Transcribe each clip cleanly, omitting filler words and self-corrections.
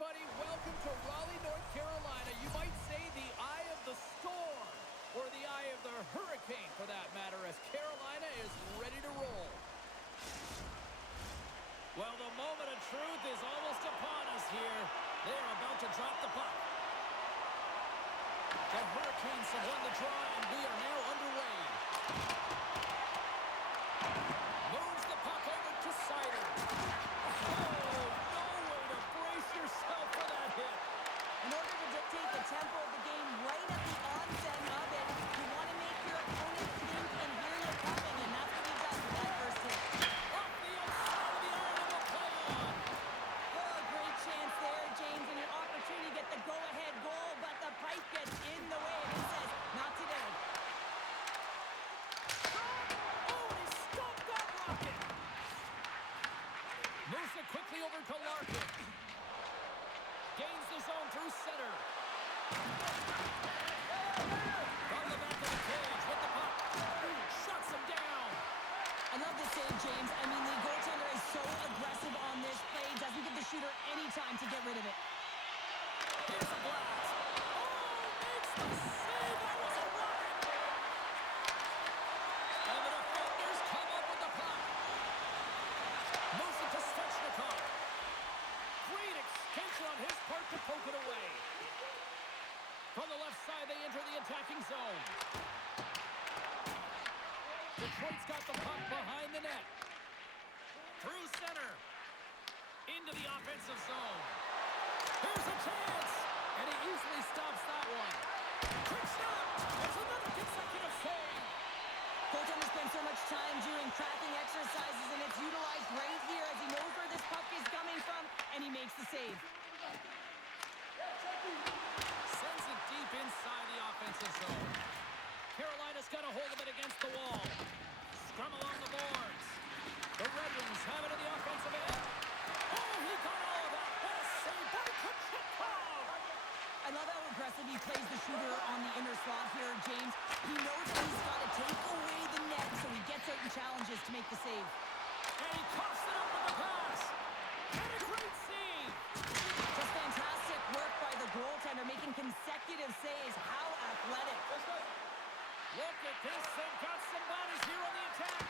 everybody. Welcome to Raleigh, North Carolina. You might say the eye of the storm, or the eye of the hurricane, for that matter, as Carolina is ready to roll. Well, the moment of truth is almost upon us here. They're about to drop the puck. The Hurricanes have won the draw, and we are now underway. Moves the puck over to Sider. Oh, no way to brace yourself for that hit. In order to dictate the tempo of the game right at the onset of it, you want to make your opponent think and hear you coming, and that's what he does with that first hit. Off the outside of the iron, and we'll play on. Oh, great chance there, James, and an opportunity to get the go-ahead goal, but the pipe gets in the way, and he says, not today. Oh, he stopped that rocket. Moves it quickly over to Larkin. Gains the zone through center. From the back of the cage with the puck. Shuts him down. I love this save, James. I mean, the goaltender is so aggressive on this play, doesn't give the shooter any time to get rid of it. Here's a blast. Oh, makes the save. That was a rocket. And the defenders come up with the puck. Moves it to Svechnikov. Great extension on his part to poke it away. From the left side, they enter the attacking zone. Detroit's got the puck behind the net. Through center. Into the offensive zone. Here's a chance. And he easily stops that one. Quick stop. There's another consecutive save. Goaltender spends so much time doing tracking exercises, and it's utilized right here as he knows where this puck is coming from, and he makes the save. Sends it deep inside the offensive zone. Carolina's got a hold of it against the wall. Scrum along the boards. The Red Wings have it in the offensive end. Oh, he got all of that. What a save by Kochetkov. I love how aggressive he plays the shooter on the inner slot here, James. He knows that he's got to take away the net, so he gets out and challenges to make the save. And he coughs it up with the pass. And a great save. Just fantastic work by the goaltender, making consecutive saves. How athletic. Look at this. They've got some bodies here on the attack.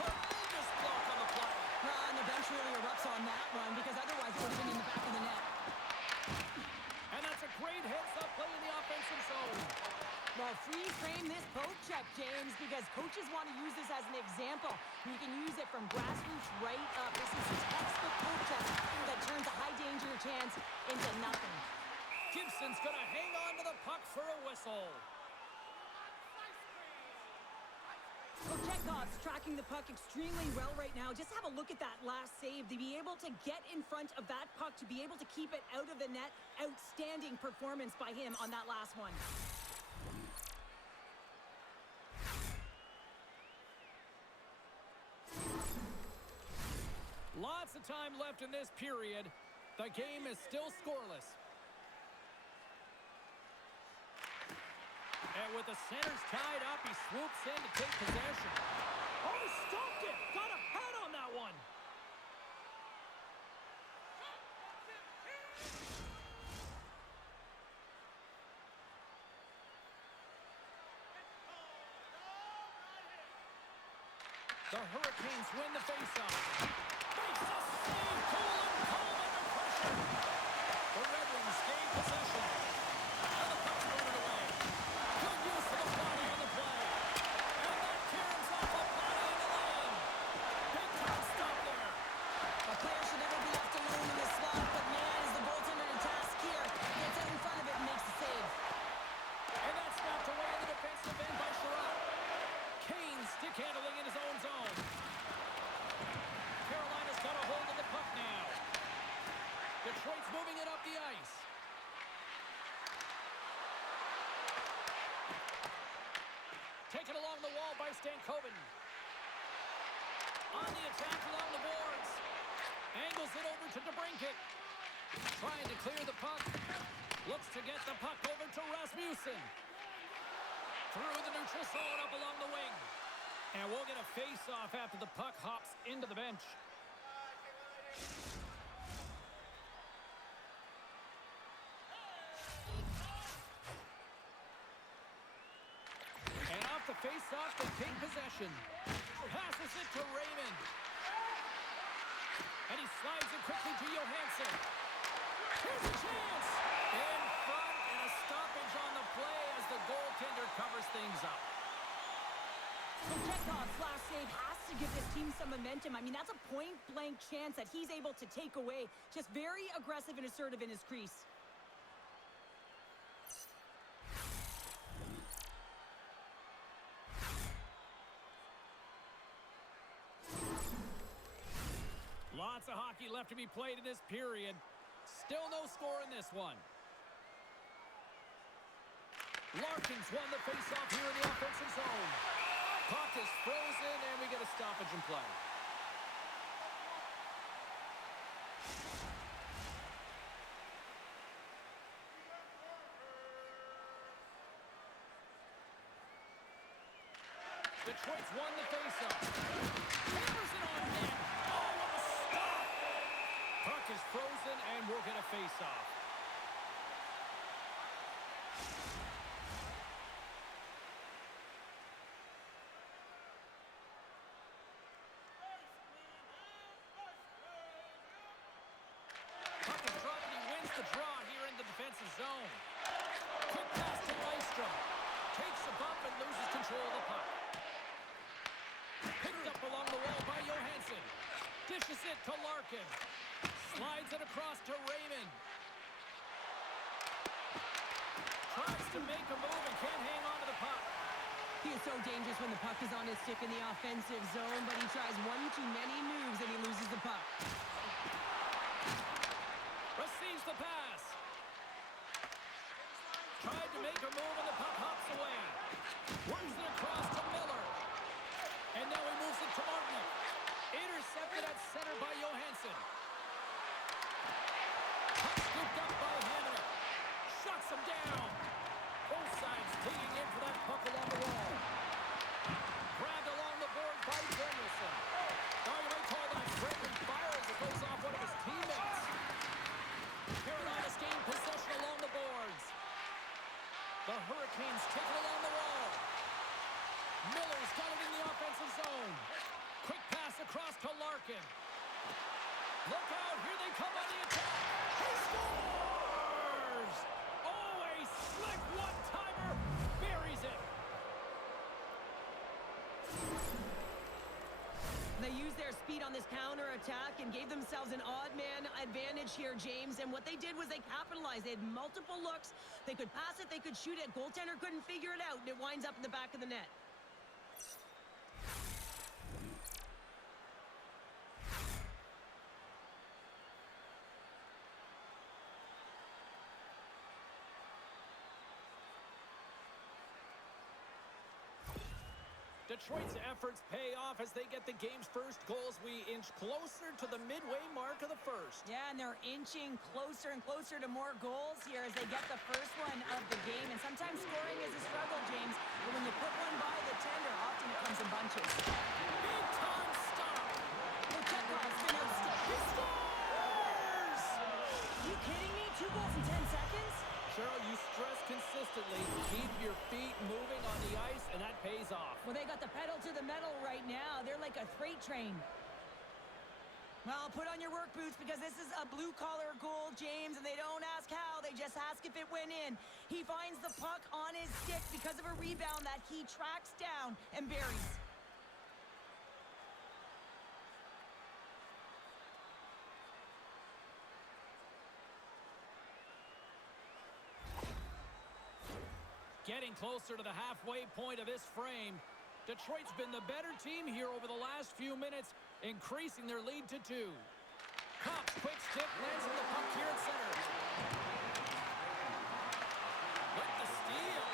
Tremendous block on the play. And the bench really erupts on that one, because otherwise it would have been in the back of the net. And that's a great heads-up play in the offensive zone. Well, freeze frame this poke check, James, because coaches want to use this as an example. You can use it from grassroots right up. This is a textbook poke check that turns a high-danger chance into nothing. Gibson's going to hang on to the puck for a whistle. Kochetkov's tracking the puck extremely well right now. Just have a look at that last save. To be able to get in front of that puck, to be able to keep it out of the net, outstanding performance by him on that last one. Lots of time left in this period. The game is still scoreless. And with the centers tied up, he swoops in to take possession. Oh, he stopped it! Got a head on that one! The Hurricanes win the faceoff. Makes a save! Cool and calm under pressure. The Red Wings gain possession. And the puck's run away. Good use of the body on the play. And that caroms off a body in the lane. Big time stop there. A player should never be left alone in this slot, but man, is the goaltender to task here. Gets out in front of it and makes the save. And that's snapped away in the defensive end by Sherratt. Kane stick handling in his own zone. Carolina's got a hold of the puck now. Detroit's moving it up the ice. Taken along the wall by Stankoven. On the attack along the boards. Angles it over to DeBrincat. Trying to clear the puck. Looks to get the puck over to Rasmussen. Through the neutral zone up along the wing. And we'll get a face-off after the puck hops into the bench. face-off, they take possession. Passes it to Raymond. And he slides it quickly to Johansson. Here's a chance! In front, and a stoppage on the play as the goaltender covers things up. So Chekhov's last save has to give this team some momentum. I mean, that's a point-blank chance that he's able to take away. Just very aggressive and assertive in his crease. Lots of hockey left to be played in this period. Still no score in this one. Larkin's won the faceoff here in the offensive zone. Puck is frozen, and we get a stoppage in play. Detroit's won the faceoff. Hammers it on net. Oh, what a stop! Puck is frozen, and we'll get a faceoff. Puck is dropped, and he wins the draw here in the defensive zone. Quick pass to Maestro. Takes a bump and loses control of the puck. Picked up along the wall by Johansson. Dishes it to Larkin. Slides it across to Raymond. Tries to make a move and can't hang on to the puck. He is so dangerous when the puck is on his stick in the offensive zone, but he tries one too many moves and he loses the puck. Receives the pass. Tried to make a move and the puck hops away. Works it across to Miller. And now he moves it to Martin. Intercepted at center by Johansson. Puck scooped up by Hammer. Shuts him down. Both sides digging in for that puck along the wall. Grabbed along the board by Danielson. Now you might call that friendly fire as it goes off one of his teammates. Carolina's gained possession along the boards. The Hurricanes take it along the wall. Miller's got it in the offensive zone. Quick pass across to Larkin. Look out, here they come on the attack. He scores! Oh, a slick one-timer. Buries it. They used their speed on this counter-attack and gave themselves an odd man advantage here, James. And what they did was they capitalized. They had multiple looks. They could pass it, they could shoot it. Goaltender couldn't figure it out, and it winds up in the back of the net. Detroit's efforts pay off as they get the game's first goals. We inch closer to the midway mark of the first. Yeah, and they're inching closer and closer to more goals here as they get the first one of the game. And sometimes scoring is a struggle, James. But when you put one by the tender, often it comes in bunches. Big time stop. Well, Chekhov's been outstanding. He scores! Are you kidding me? 2 goals in 10 seconds? Cheryl, you stress consistently. Keep your feet moving on the ice, and that pays off. Well, they got the pedal to the metal right now. They're like a freight train. Well, put on your work boots because this is a blue-collar goal, James, and they don't ask how. They just ask if it went in. He finds the puck on his stick because of a rebound that he tracks down and buries. Getting closer to the halfway point of this frame. Detroit's been the better team here over the last few minutes, increasing their lead to 2. Cops, quick stick, lands on the puck here at center. With the steal.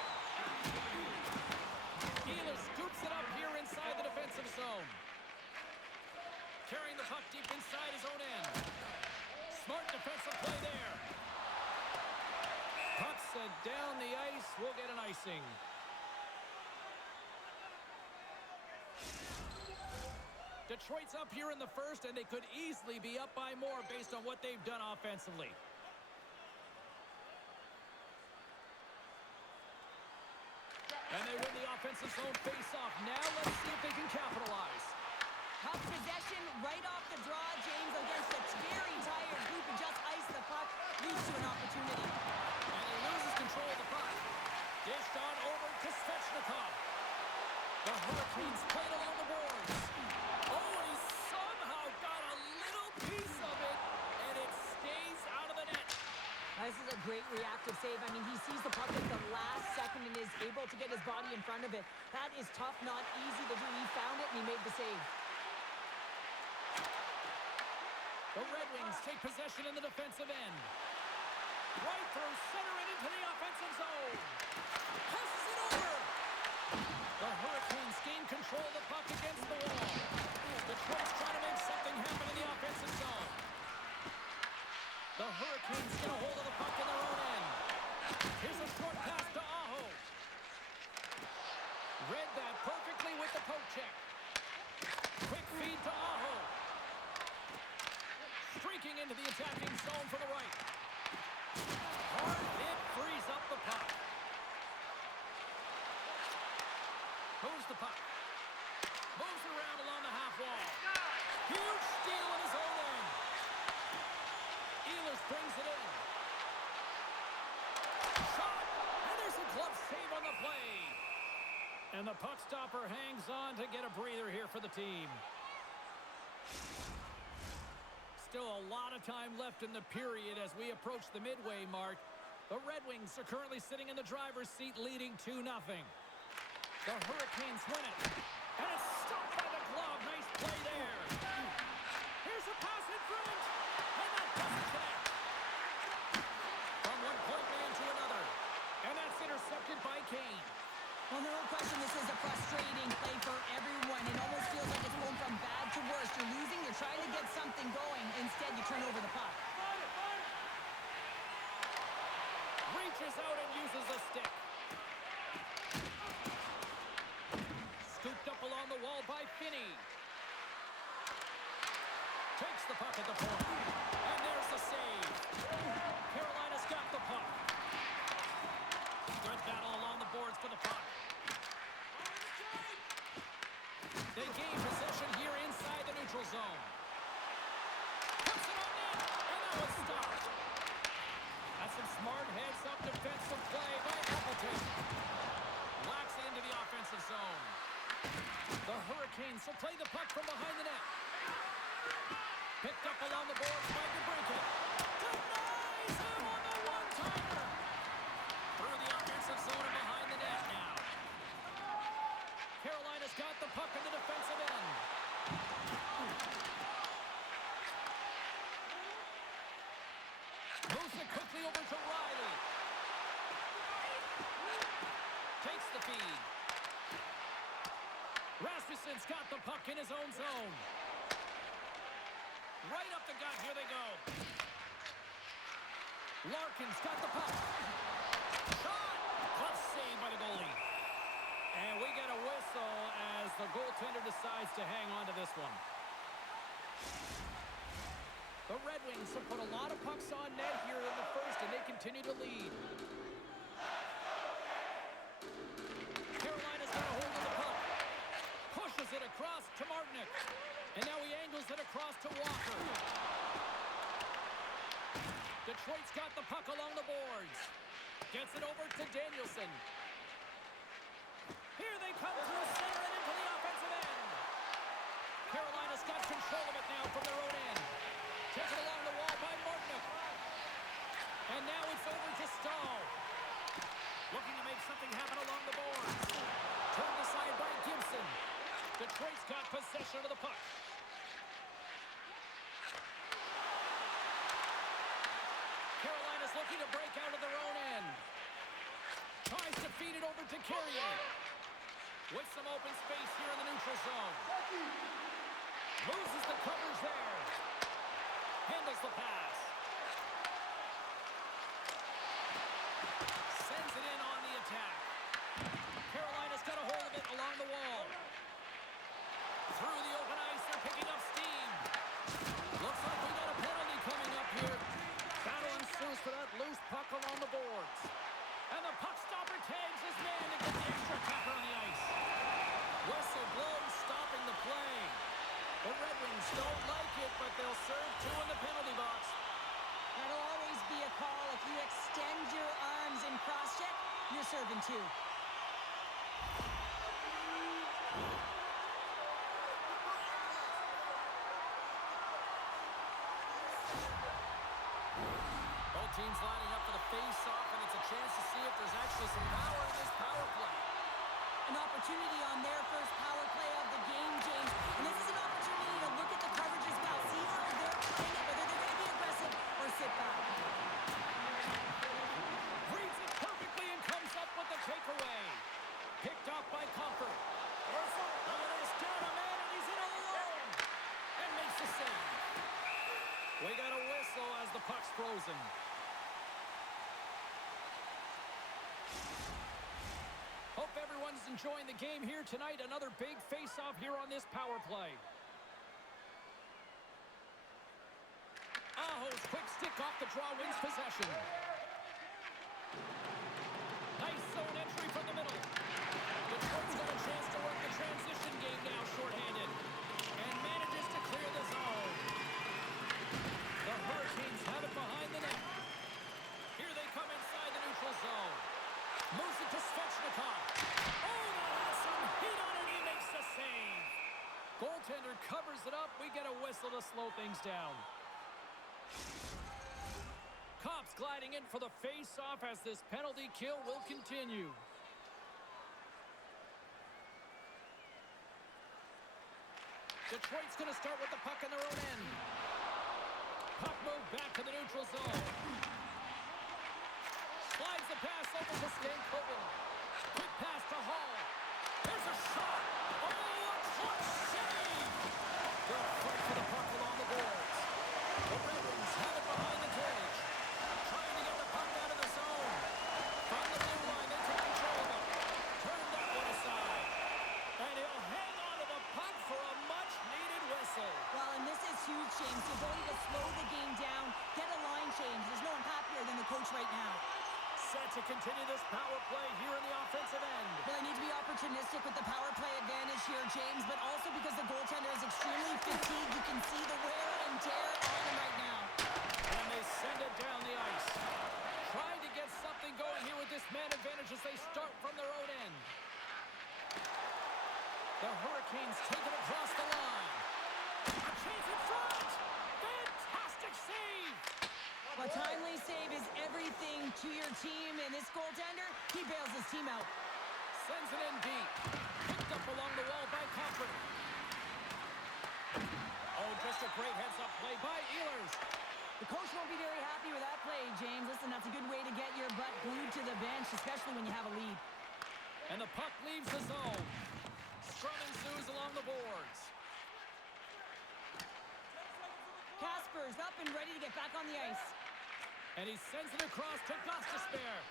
Ehlers scoops it up here inside the defensive zone. Carrying the puck deep inside his own end. Smart defensive play there. Puck set down the ice. We'll get an icing. Detroit's up here in the first, and they could easily be up by more based on what they've done offensively. And they win the offensive zone face-off. Now let's see if they can capitalize. Tough possession right off the draw, James, against a very tired group and just ice the puck, leads to an opportunity. And he loses control of the puck. Dished on over to Svechnikov. The Hurricanes played along the boards. Oh, and he somehow got a little piece of it, and it stays out of the net. This is a great reactive save. I mean, he sees the puck at the last second and is able to get his body in front of it. That is tough, not easy to do. He found it and he made the save. The Red Wings take possession in the defensive end. Right through center and into the offensive zone. Passes it over. The Hurricanes gain control of the puck against the wall. Detroit's trying to make something happen in the offensive zone. The Hurricanes get a hold of the puck in their own end. Here's a short pass to Aho. Read that perfectly with the poke check. Quick feed to Aho. Streaking into the attacking zone for the right. Hard hit frees up the puck. Moves the puck. Moves it around along the half wall. Huge steal in his own end. Ehlers brings it in. Shot! And there's a glove save on the play. And the puck stopper hangs on to get a breather here for the team. Still a lot of time left in the period as we approach the midway mark. The Red Wings are currently sitting in the driver's seat leading 2-0. The Hurricanes win it. And it's stopped by the glove. Nice play there. Here's a pass in front. And that doesn't connect. From one point man to another. And that's intercepted by Kane. Well, no question, this is a frustrating play for everyone. It almost feels like it's going from bad to worse. You're losing, you're trying to get something going. Instead, you turn over the puck. Reaches out and uses the stick. Scooped up along the wall by Finney. Takes the puck at the point. And there's the save. Carolina's got the puck. Good battle along the boards for the puck. They gain possession here inside the neutral zone. Puts it on net, and that was stopped. That's some smart heads-up defensive play by Appleton. Locks into the offensive zone. The Hurricanes will play the puck from behind the net. Picked up along the boards by DeBrincat. Denies him on the one-timer. Through the offensive zone and behind the net now. Carolina's got the puck in the defensive end. Moves it quickly over to Riley. Takes the feed. Rasmussen's got the puck in his own zone. Right up the gut, here they go. Larkin's got the puck. Shot! Glove save by the goalie. And we get a whistle as the goaltender decides to hang on to this one. The Red Wings have put a lot of pucks on net here in the first, and they continue to lead. Carolina's got a hold of the puck. Pushes it across to Martinick. And now he angles it across to Walker. Detroit's got the puck along the boards. Gets it over to Danielson. Here they come through center and into the offensive end. Carolina's got control of it now from their own end. Taken along the wall by Martinick. And now it's over to Stahl. Looking to make something happen along the boards. Turned aside by Gibson. Detroit's got possession of the puck. Carolina's looking to break out of their own end. Tries to feed it over to Carrier. With some open space here in the neutral zone. Loses the coverage there. Handles the pass. Sends it in on the attack. Carolina's got a hold of it along the wall. Through the open ice, they're picking up steam. Looks like we got a penalty coming up here. Battle ensues for that loose puck along the boards. And the puck stopper tags his man to get the extra tapper on the ice. Refs don't like it, but they'll serve two in the penalty box. That'll always be a call. If you extend your arms in cross-check, you're serving two. Both teams lining up for the face-off, and it's a chance to see if there's actually some power in this power play. An opportunity on their first power play of the game, James. And this is an opportunity to look at the coverage as well. See how they're playing it, whether they're going to be aggressive or sit back. Reads it perfectly and comes up with the takeaway. Picked off by Comfort. Look at this, down a man, and he's in alone. And makes the save. We got a whistle as the puck's frozen. Hope everyone's enjoying the game here tonight. Another big face-off here on this power play. Aho's quick stick off the draw wins possession. Nice zone entry from the middle. Detroit's got a chance to work the transition game now shorthanded. And manages to clear the zone. The Hurricanes have it behind the net. Here they come inside the neutral zone. Moves it to Svechnikov. Oh, that has some heat on it. He makes the save. Goaltender covers it up. We get a whistle to slow things down. Cops gliding in for the face-off as this penalty kill will continue. Detroit's going to start with the puck in their own end. Puck moved back to the neutral zone. Slides the pass over to Stankoven. Quick pass to Hall. There's a shot. Oh, a clutch save. They'll fight for the puck along the boards. The Red Wings have it behind the cage. Trying to get the puck out of the zone. From the blue line, they take control of it. Turn that one aside. And he'll hang on to the puck for a much-needed whistle. Well, and this is huge, James. The ability to slow the game down, get a line change. There's no one happier than the coach right now. Set to continue this power play here in the offensive end. Well, they need to be opportunistic with the power play advantage here, James, but also because the goaltender is extremely fatigued. You can see the wear and tear on him right now. And they send it down the ice. Trying to get something going here with this man advantage as they start from their own end. The Hurricanes take it across the line. A chance in front! Fantastic save! A timely save is everything to your team, and this goaltender, he bails his team out. Sends it in deep. Picked up along the wall by Comfort. Oh, just a great heads-up play by Ehlers. The coach won't be very happy with that play, James. Listen, that's a good way to get your butt glued to the bench, especially when you have a lead. And the puck leaves the zone. Scrum ensues along the boards. Kasper's up and ready to get back on the ice. And he sends it across to Gostisbehere.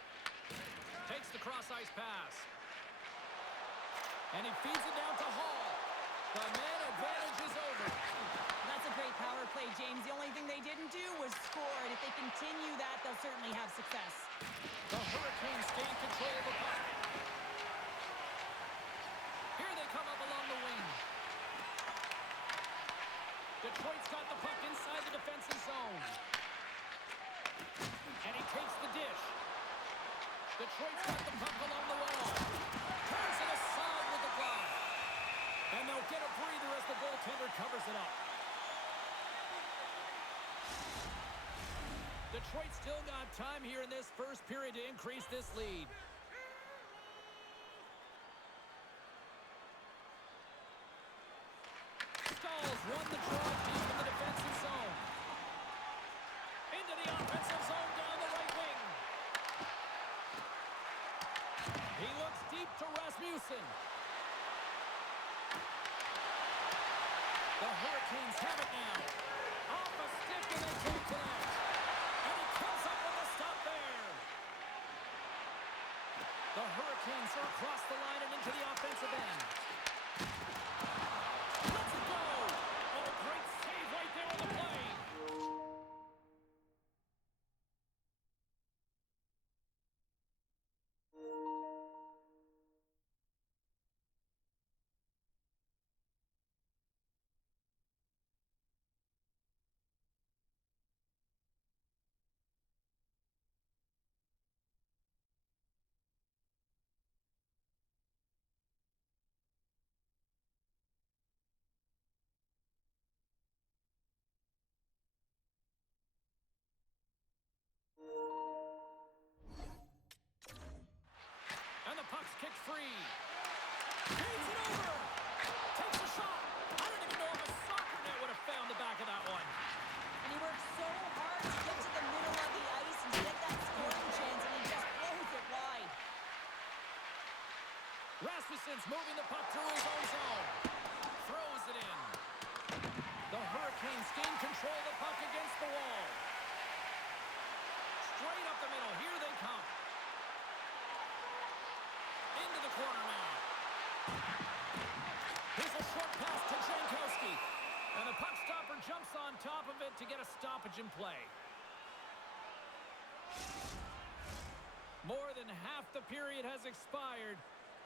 Takes the cross-ice pass. And he feeds it down to Hall. The man advantage is over. That's a great power play, James. The only thing they didn't do was score, and if they continue that, they'll certainly have success. The Hurricanes gain control of the puck. Here they come up along the wing. Detroit's got the puck inside the defensive zone. And he takes the dish. Detroit's got the puck along the wall. Turns it aside with the glove. And they'll get a breather as the goaltender covers it up. Detroit still got time here in this first period to increase this lead. Stalls won the draw deep in the defensive zone. Into the offensive zone down the right wing. He looks deep to Rasmussen. The Hurricanes have it now. Off a stick and they can't connect. And he comes up with a stop there. The Hurricanes are across the line and into the offensive end. three. Feeds it over. Takes a shot. I don't even know if a soccer net would have found the back of that one. And he worked so hard to get to the middle of the ice and get that scoring chance, and he just blows it wide. Rasmussen's moving the puck through his own zone. Throws it in. The Hurricanes gain control of the puck against the wall. Straight up the middle. Here they come. Into the corner now. Here's a short pass to Jankowski. And the puck stopper jumps on top of it to get a stoppage in play. More than half the period has expired.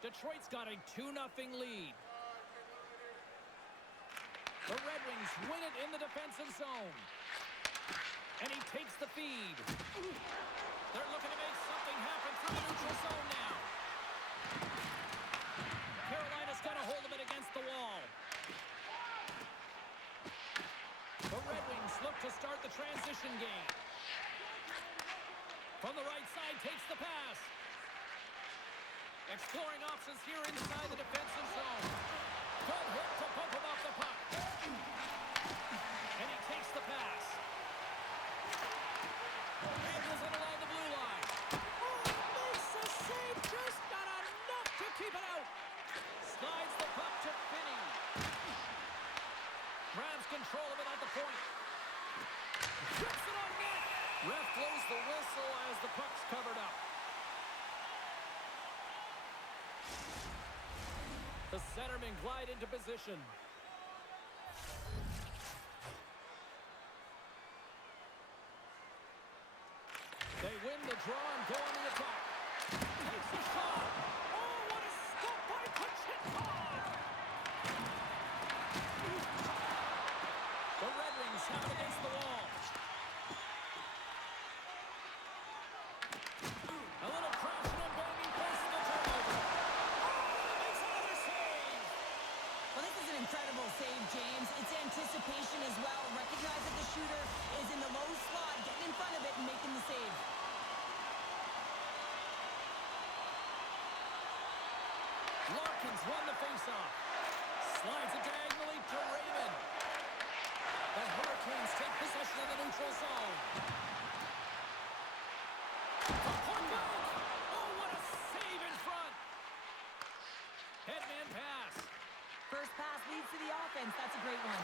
Detroit's got a 2-0 lead. The Red Wings win it in the defensive zone. And he takes the feed. They're looking to make something happen from the neutral zone now. Carolina's got a hold of it against the wall. The Red Wings look to start the transition game. From the right side, takes the pass. Exploring options here inside the defensive zone. Good hit to pump him off the puck. And he takes the pass. Handles it along the blue line. Oh, makes the save. Just not enough to keep it out. Slides the puck to Finney. Grabs control of it at the point. Trips it on net. Ref blows the whistle as the puck's covered up. The centermen glide into position. They win the draw and go on the attack. Takes a shot. Oh, what a stop by Kochetkov! The Red Wings have it against the wall. A little crashing and banging forces the turnover. Well, this is an incredible save, James. It's anticipation as well. Recognize that the shooter is in the low slot, getting in front of it and making the save. Larkins won the faceoff. Slides it diagonally to Raymond. The Hurricanes take possession of the neutral zone. From point blank. Oh, what a save in front. Headman pass. First pass leads to the offense. That's a great one.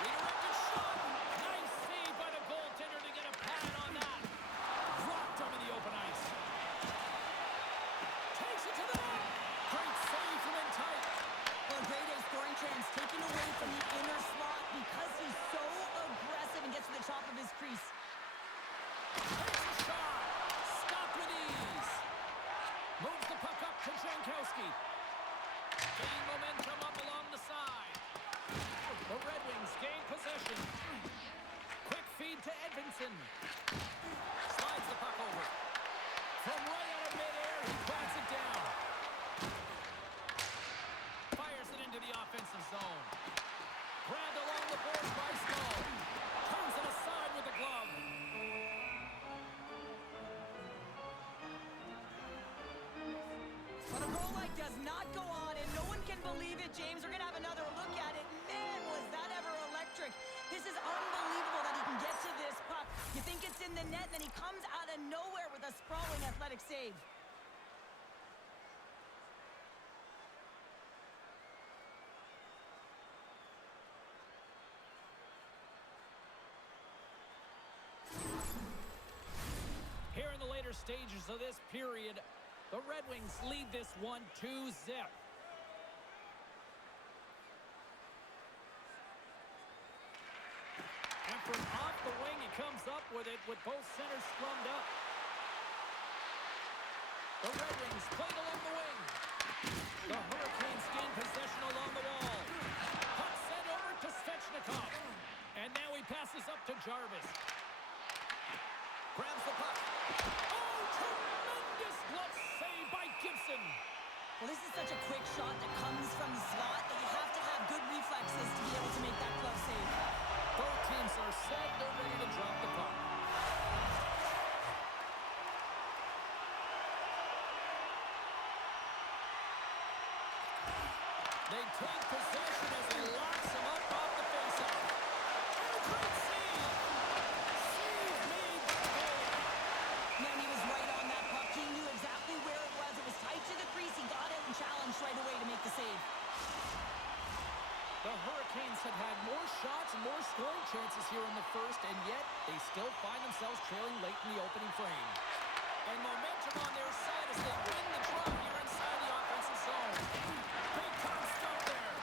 Redirected shot. Nice save by the goaltender to get a pad on that. Dropped him in the open ice. Takes it to the net. Great save from in tight. Well, a great scoring chance taken away from the inner slot because he's so aggressive and gets to the top of his crease. Takes a shot. Stopped with ease. Moves the puck up to Jankowski. Gain momentum up along the side. The Red Wings gain possession. Quick feed to Edvinsson. Slides the puck over. From right out of midair, he bats it down. Fires it into the offensive zone. Grabbed along the boards by Skull. Turns it aside with the glove. But a goal like does not go on, and no one can believe it, James. We're going to have another look at it. Man, was that ever electric. This is unbelievable that he can get to this puck. You think it's in the net, and then he comes out of nowhere with a sprawling athletic save. Here in the later stages of this period, the Red Wings lead this one 2-0. And from off the wing, he comes up with it with both centers scrummed up. The Red Wings played along the wing. The Hurricanes gain possession along the wall. Puck sent over to Svechnikov. And now he passes up to Jarvis. Grabs the puck. Oh, tremendous glove save by Gibson. Well, this is such a quick shot that comes from the slot that you have to have good reflexes to be able to make that glove save. Both teams are set. They're ready to drop the puck. They take possession as he locks him up off the faceoff. And a great save. Save made by the goalie. Man, he was right on that puck. He knew exactly where it was. It was tight to the crease. He got out and challenged right away to make the save. The Hurricanes have had more shots and more scoring chances here in the first, and yet they still find themselves trailing late in the opening frame. And momentum on their side as they win the draw here inside the offensive zone. Big time stuff there.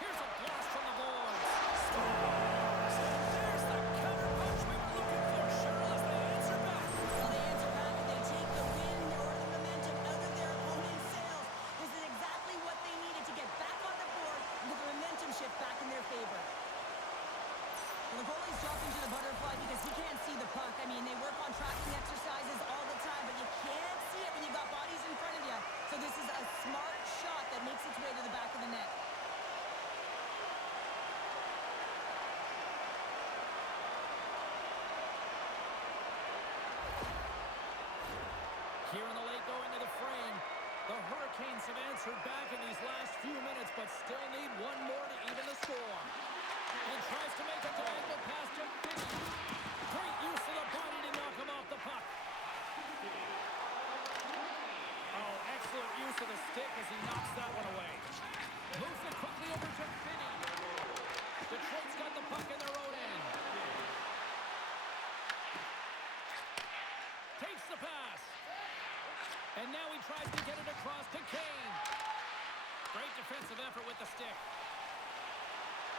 Here's a blast from the boards. Scores! There's the counter punch we were looking for, Cheryl, as they answer back. Well, they answer back and they take the wind or the momentum out of their opponent's sails. This is exactly what they needed to get back on the board with the momentum shift back in their favor. Well, the goalie's dropping to the butterfly because he can't see the puck. I mean, they work on tracking exercises all the time, but you can't see it when you've got bodies in front of you. So this is a smart shot that makes its way to the back of the net. Here in the late going to the frame, the Hurricanes have answered back in these last few minutes, but still need one more to even the score. And tries to make a diagonal pass to Finney. Great use of the body to knock him off the puck. Oh, excellent use of the stick as he knocks that one away. Moves it quickly over to Finney. Detroit's got the puck in their own end. Takes the pass. And now he tries to get it across to Kane. Great defensive effort with the stick.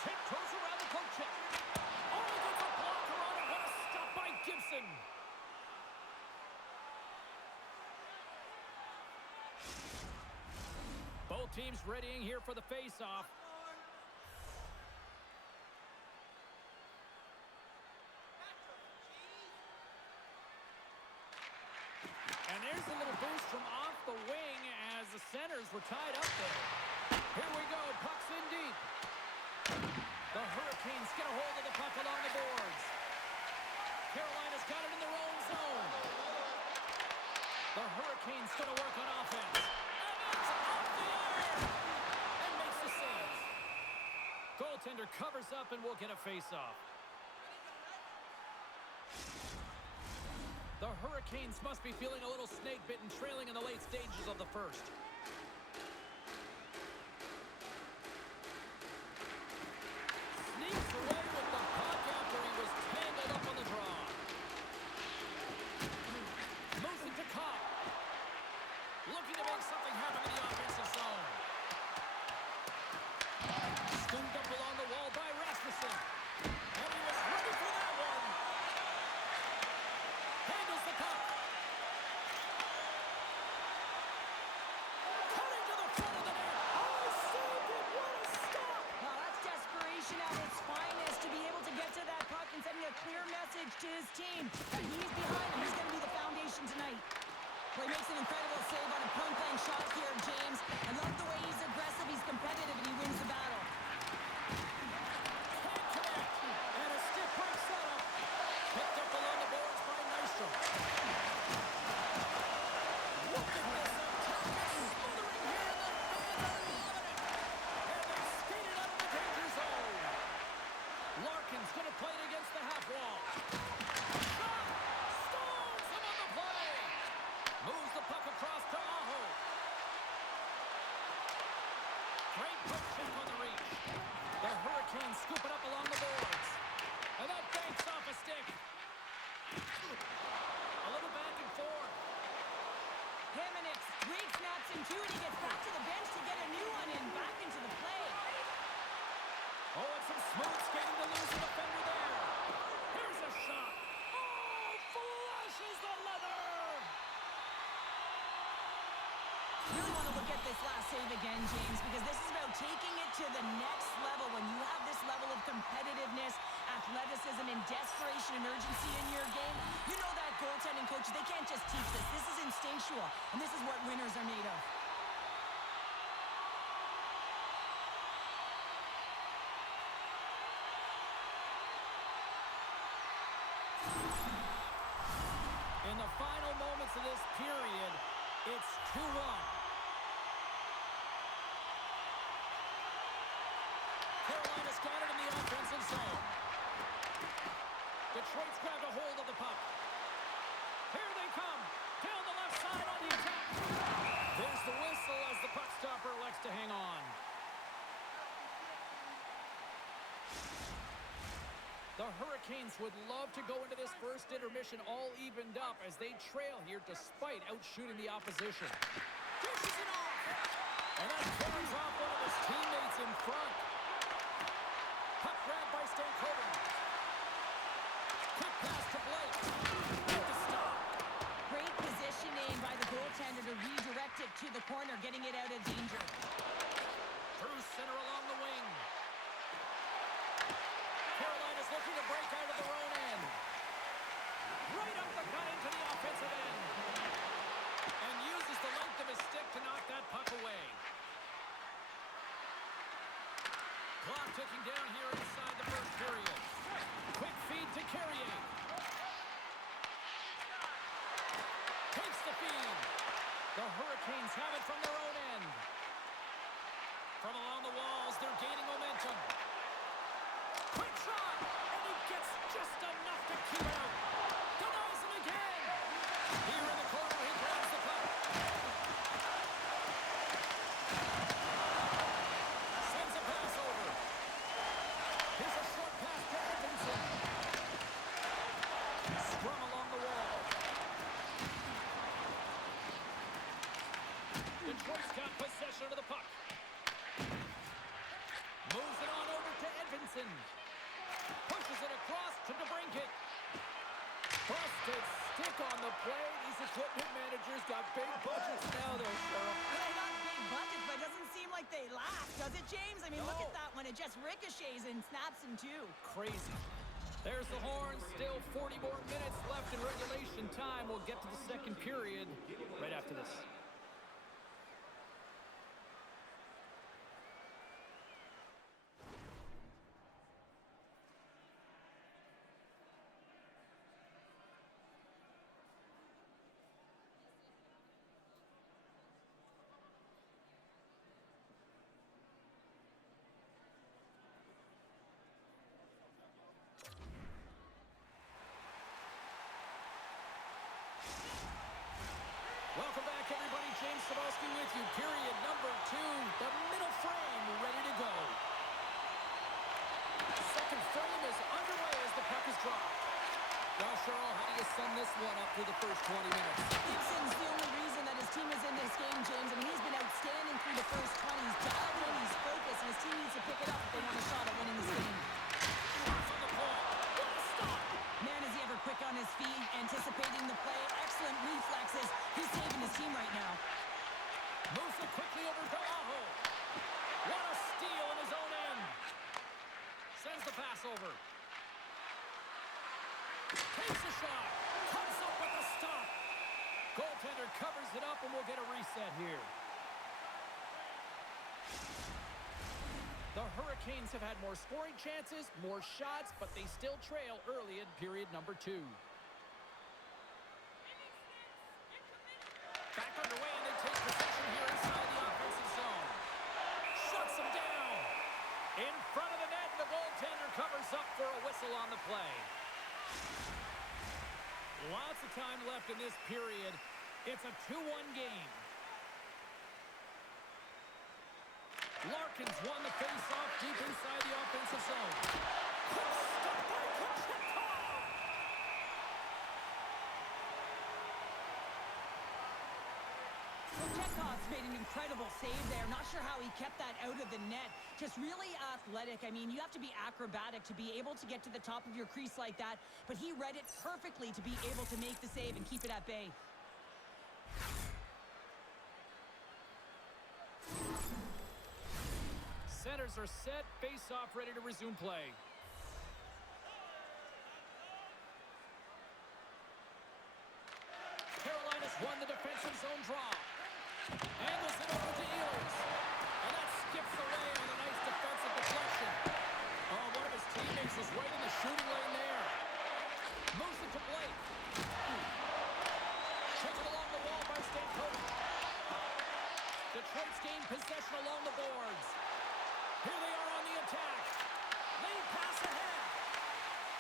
Tiptoes around the poke check. Oh, he gets a blocker on it. What a stop by Gibson. Both teams readying here for the face-off. And there's a little boost from off the wing as the centers were tied up there. Here we go. Puck's in deep. The Hurricanes get a hold of the puck along the boards. Carolina's got it in their own zone. The Hurricanes going to work on offense. And it's off the iron! And makes the save. Goaltender covers up and will get a face-off. The Hurricanes must be feeling a little snake-bitten, trailing in the late stages of the first. Sneaks away with the puck after he was tangled up on the draw. Moves it to Cobb. Looking to make something happen in the offensive zone. Scooped up along the wall by Rasmussen. And he was ready for that one. Handles the puck. Cutting to the front of the net. Oh, he saved it. What a stop. Well, that's desperation at its finest to be able to get to that puck and sending a clear message to his team that he's behind him. He's going to be the foundation tonight. Well, he makes an incredible save on a point-blank shot here, James. I love the way he's aggressive, he's competitive, and he wins the battle. Can't connect. And a stick break setup. Picked up along the boards by Nystrom. Look at this attack. It's smothering here, and the fans are loving it. And they skated out of the danger zone. Larkin's going to play it against the half wall. Shot! Stones him on the play. Moves the puck across to Aho. Great puck check on the reach. The Hurricanes scoop it up along the boards. And that banks off a stick. A little back and forth. Hamonic Drake snaps in two, and he gets back to the bench to get a new one in, back into the play. Oh, and some smooth skating to lose the defender there. Here's a shot. Oh, flushes the leather. Really want to look at this last save again, James, because this is about taking it to the next level. When you have this level of competitiveness, athleticism, and desperation and urgency in your game, you know that goaltending coaches, they can't just teach this. This is instinctual, and this is what winners are made of. In the final moments of this period, it's 2-1. Carolina's got it in the offensive zone. Detroit's grabbed a hold of the puck. Here they come. Down the left side on the attack. There's the whistle as the puck stopper elects to hang on. The Hurricanes would love to go into this first intermission all evened up as they trail here despite outshooting the opposition. Dishes it off! And that carries off one of his teammates in front. Puck grab by Stankoven. Quick pass to Blake. With the stop. Great positioning by the goaltender to redirect it to the corner, getting it out of danger. Through center along the wing. Carolina's looking to break out of their own end. Right up the gut into the offensive end. And uses the length of his stick to knock that puck away. Clock ticking down here inside the first period. Quick feed to Carrier. Takes the feed. The Hurricanes have it from their own end. From along the walls, they're gaining momentum. Quick shot! And he gets just enough to keep out. Denies him again. Here in the corner, he grabs the puck. Sends a pass over. Here's a short pass to Edmondson. Scrum along the wall. Detroit's got possession of the puck. Moves it on over to Edmondson. Pushes it across to DeBrincat. Busted stick on the play. These equipment managers got big budgets now, though, Cheryl. They got big budgets, but it doesn't seem like they last, does it, James? I mean, look at that one. It just ricochets and snaps in two. Crazy. There's the horn. Still 40 more minutes left in regulation time. We'll get to the second period right after this. Welcome back, everybody. James Cebulski with you. Period number 2. The middle frame ready to go. Second frame is underway as the puck is dropped. Well, Cheryl, how do you sum this one up through the first 20 minutes? Gibson's the only reason that his team is in this game, James. I mean, he's been outstanding through the first 20. He's dialed in, he's focused, and his team needs to pick it up if they want a shot at winning this game. Off on the point. What a stop! Man, is he ever quick on his feet, anticipating the play. Excellent reflexes. He's saving his team right now. Moves it quickly over to Aho. What a steal in his own end. Sends the pass over. Takes a shot. Comes up with a stop. Goaltender covers it up, and we'll get a reset here. The Hurricanes have had more scoring chances, more shots, but they still trail early in period number 2. Back underway, and they take possession here inside the offensive zone. Shuts them down. In front of the net, the goaltender covers up for a whistle on the play. Lots of time left in this period. It's a 2-1 game. Larkins won the face-off deep inside the offensive zone. Quick stop by Kochetkov! Kochetkov's made an incredible save there. Not sure how he kept that out of the net. Just really athletic. I mean, you have to be acrobatic to be able to get to the top of your crease like that, but he read it perfectly to be able to make the save and keep it at bay. Centers are set, face-off ready to resume play. Carolina's won the defensive zone draw. Angles it over to Ehlers. And that skips away on a nice defensive deflection. Oh, one of his teammates is right in the shooting lane there. Moves it to Blake. Taken along the wall by Stankoven. Detroit's gained possession along the boards. Here they are on the attack. Lead pass ahead.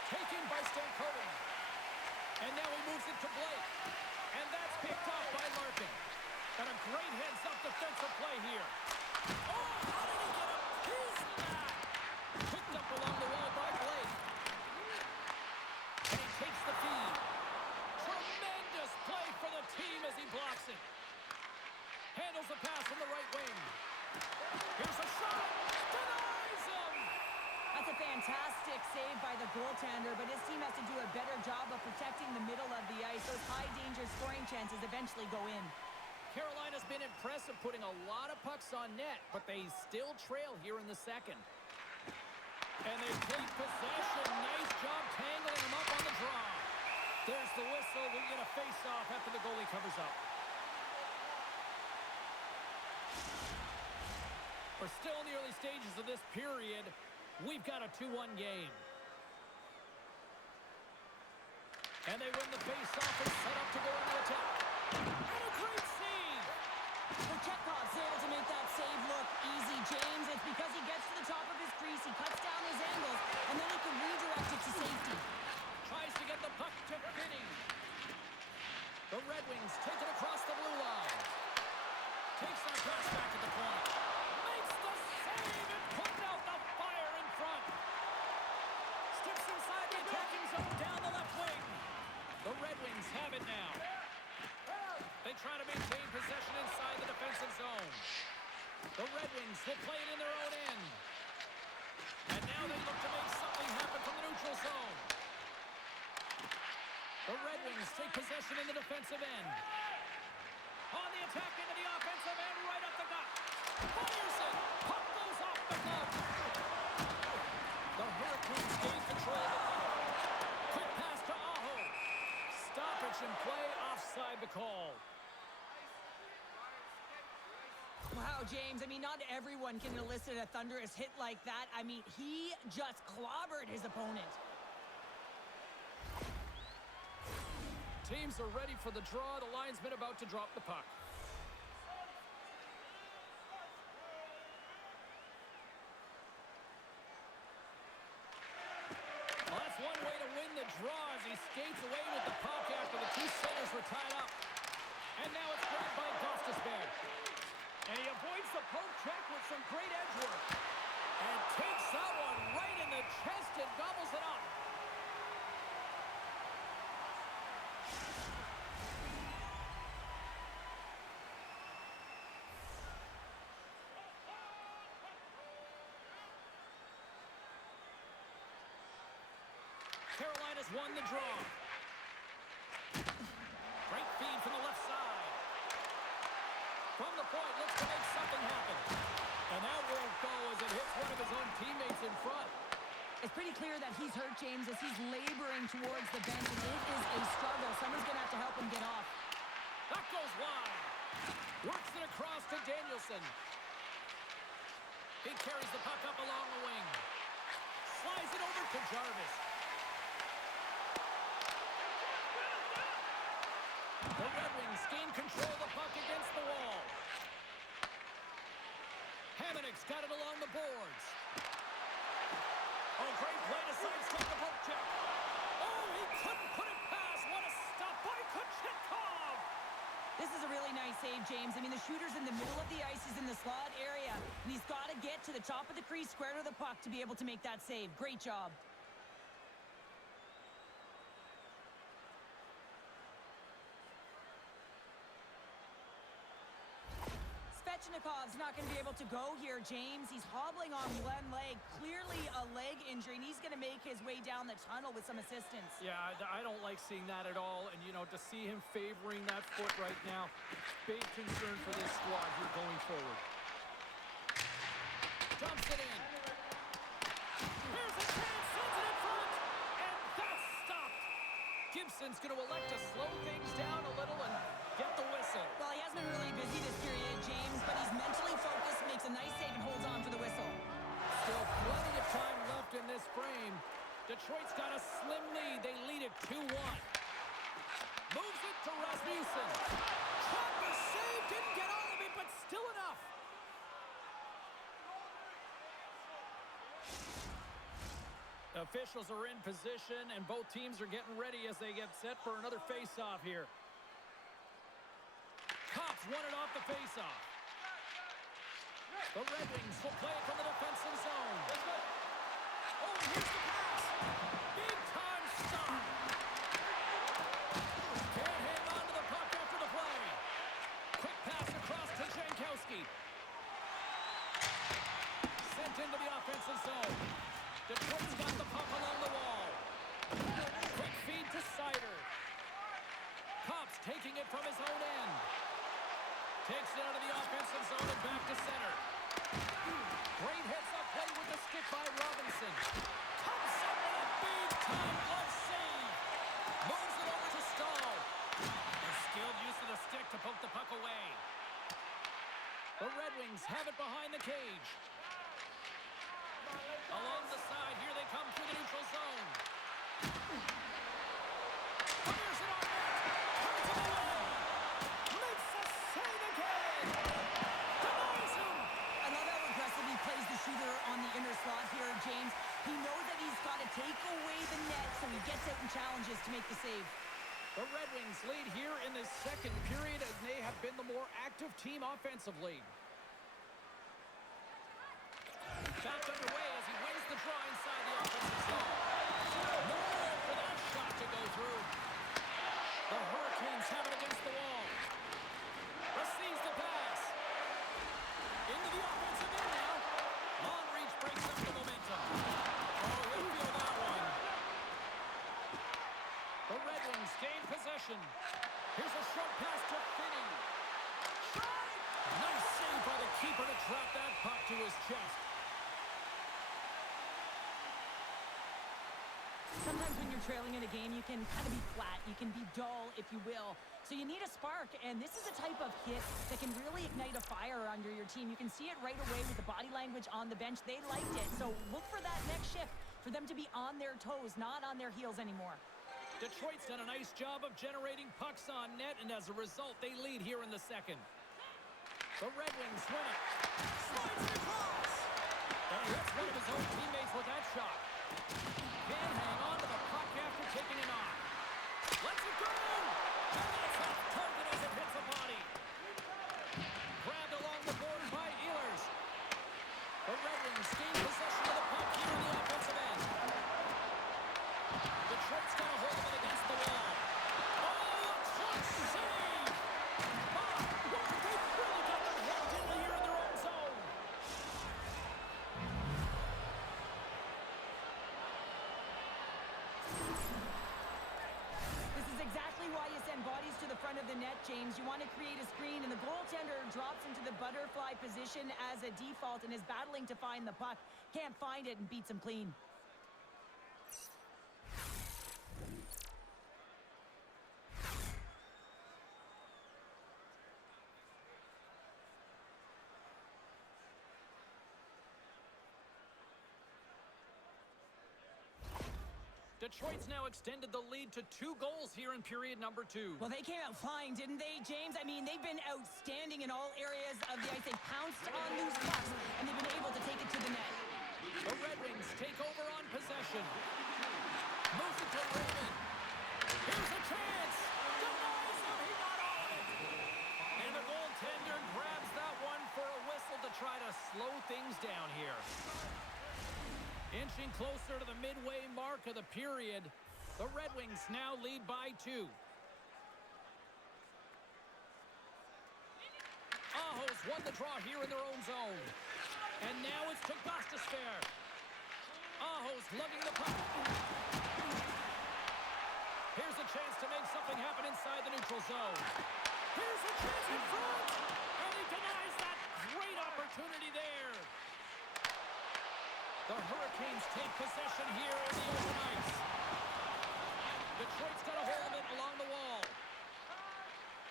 Taken by Stankoven. And now he moves it to Blake. And that's picked up by Larkin. And a great heads-up defensive play here. Oh, how did he get a piece of that? Picked up along the wall by Blake. And he takes the feed. Tremendous play for the team as he blocks it. Handles the pass from the right wing. Here's a shot. Denies him. That's a fantastic save by the goaltender, but his team has to do a better job of protecting the middle of the ice. Those high-danger scoring chances eventually go in. Carolina's been impressive putting a lot of pucks on net, but they still trail here in the second. And they take possession. Nice job tangling him up on the draw. There's the whistle. We get a face-off after the goalie covers up. We're still in the early stages of this period. We've got a 2-1 game. And they win the face-off and set up to go on the attack. And a great save! Chekhov's able to make that save look easy, James. It's because he gets to the top of his crease, he cuts down his angles, and then he can redirect it to safety. Tries to get the puck to Finney. The Red Wings take it across the blue line. Takes that pass back at the point. Makes the save and putting out the fire in front. Steps inside the attacking zone down the left wing. The Red Wings have it now. They try to maintain possession inside the defensive zone. The Red Wings will play it in their own end. And now they look to make something happen from the neutral zone. The Red Wings take possession in the defensive end. On the attack into the offensive end, right up the gut. Fires it. Puck goes off the glove. The Hurricanes gain control of the puck. Quick pass to Aho. Stoppage and play offside the call. Wow, James, I mean, not everyone can elicit a thunderous hit like that. I mean, he just clobbered his opponent. Teams are ready for the draw. The linesman about to drop the puck. Well, that's one way to win the draw as he skates away with the puck after the two centers were tied up. And now it's grabbed by Gostisbehere. And he avoids the poke check with some great edge work. And takes that one right in the chest and gobbles it up. Carolina's won the draw. Great feed from the left side. From the point, looks to make something happen. And that won't go as it hits one of his own teammates in front. It's pretty clear that he's hurt, James, as he's laboring towards the bench, and it is a struggle. Someone's going to have to help him get off. That goes wide. Works it across to Danielson. He carries the puck up along the wing. Slides it over to Jarvis. The Red Wings gain control of the puck against the wall. Hamonic's got it along the boards. Oh, great play to sidestep the poke check. Oh, he couldn't put it past. What a stop by Kochetkov. This is a really nice save, James. I mean, the shooter's in the middle of the ice. He's in the slot area, and he's got to get to the top of the crease, square to the puck, to be able to make that save. Great job. Svechnikov's not going to be able to go here, James. He's hobbling on one leg, clearly a leg injury, and he's going to make his way down the tunnel with some assistance. Yeah, I don't like seeing that at all, and, you know, to see him favoring that foot right now, big concern for this squad here going forward. Dumps it in. Here's a chance, sends it in front, and that's stopped. Gibson's going to elect to slow things down a little and get the whistle. Well, he hasn't been really busy this period, James, but he's mentally focused, makes a nice save, and holds on for the whistle. Still plenty of time left in this frame. Detroit's got a slim lead. They lead it 2-1. Moves it to Rasmussen. Shot was saved, didn't get all of it, but still enough. Officials are in position, and both teams are getting ready as they get set for another face-off here. Cops won it off the face-off. The Red Wings will play it from the defensive zone. Oh, here's the pass. Big-time stop. Can't hang on to the puck after the play. Quick pass across to Jankowski. Sent into the offensive zone. Detroit's got the puck along the wall. Quick feed to Sider. Cops taking it from his own end. Takes it out of the offensive zone and back to center. Great heads-up play with the stick by Robinson. Comes up with a big-time glove save. Moves it over to Stahl. A skilled use of the stick to poke the puck away. The Red Wings have it behind the cage. Along the side, here they come through the neutral zone. Fires it on net. Comes to the wall. Makes a save again. Denies him. I love how aggressive he plays the shooter on the inner slot here, James. He knows that he's got to take away the net, so he gets out and challenges to make the save. The Red Wings lead here in this second period as they have been the more active team offensively. Back underway as he wins the draw inside the offensive zone. No room for that shot to go through. The Hurricanes have it against the wall. Receives the pass. Into the offensive end now. Long reach breaks up the momentum. Oh, he'll feel that one. The Red Wings gain possession. Here's a short pass to Finney. Nice save by the keeper to trap that puck to his chest. Sometimes when you're trailing in a game, you can kind of be flat. You can be dull, if you will. So you need a spark, and this is a type of hit that can really ignite a fire under your team. You can see it right away with the body language on the bench. They liked it. So look for that next shift, for them to be on their toes, not on their heels anymore. Detroit's done a nice job of generating pucks on net, and as a result, they lead here in the second. The Red Wings win it. Slides it across. And hits one of his own teammates with that shot. Can't hang on to the puck after taking it off. Lets it go! And that's off target as it hits a body. Grabbed along the board by Ehlers. The Red Wings gain possession of the puck here in the offensive end. Detroit's got a hold of it against the wall. Oh, a clutch save! My word, they've really got them held in here in their own zone. This is exactly why you send bodies to the front of the net, James. You want to create a screen, and the goaltender drops into the butterfly position as a default and is battling to find the puck. Can't find it and beats him clean. Detroit's now extended the lead to 2 goals here in period number 2. Well, they came out flying, didn't they, James? I mean, they've been outstanding in all areas of the ice. They pounced on loose pucks, and they've been able to take it to the net. The Red Wings take over on possession. Moves it to Raymond. Here's a chance. Denies him. He got all of it. And the goaltender grabs that one for a whistle to try to slow things down here. Inching closer to the midway mark of the period, the Red Wings now lead by 2. Aho's won the draw here in their own zone. And now it's to Gostisbehere. Aho's lugging the puck. Here's a chance to make something happen inside the neutral zone. Here's a chance in front. And he denies that great opportunity there. The Hurricanes take possession here in the open ice. Detroit's got a hold of it along the wall.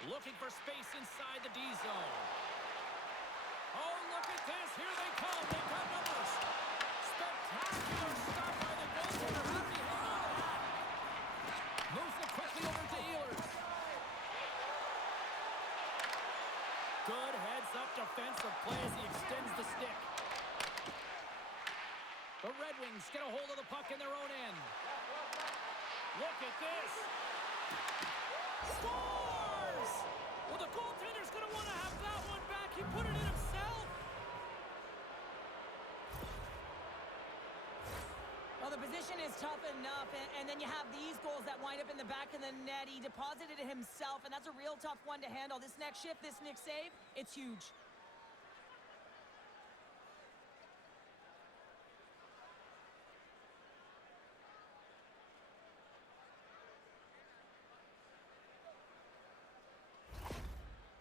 Looking for space inside the D zone. Oh, look at this. Here they come. They've got numbers. Spectacular stop by the goaltender. How did he hang on to that? Moves it quickly over to Ehlers. Good heads-up defensive play as he extends the stick. The Red Wings Detroit's get a hold of the puck in their own end. Look at this. Scores! Well, the goaltender's going to want to have that one back. He put it in himself. Well, the position is tough enough, and then you have these goals that wind up in the back of the net. He deposited it himself, and that's a real tough one to handle. This next shift, this next save, it's huge.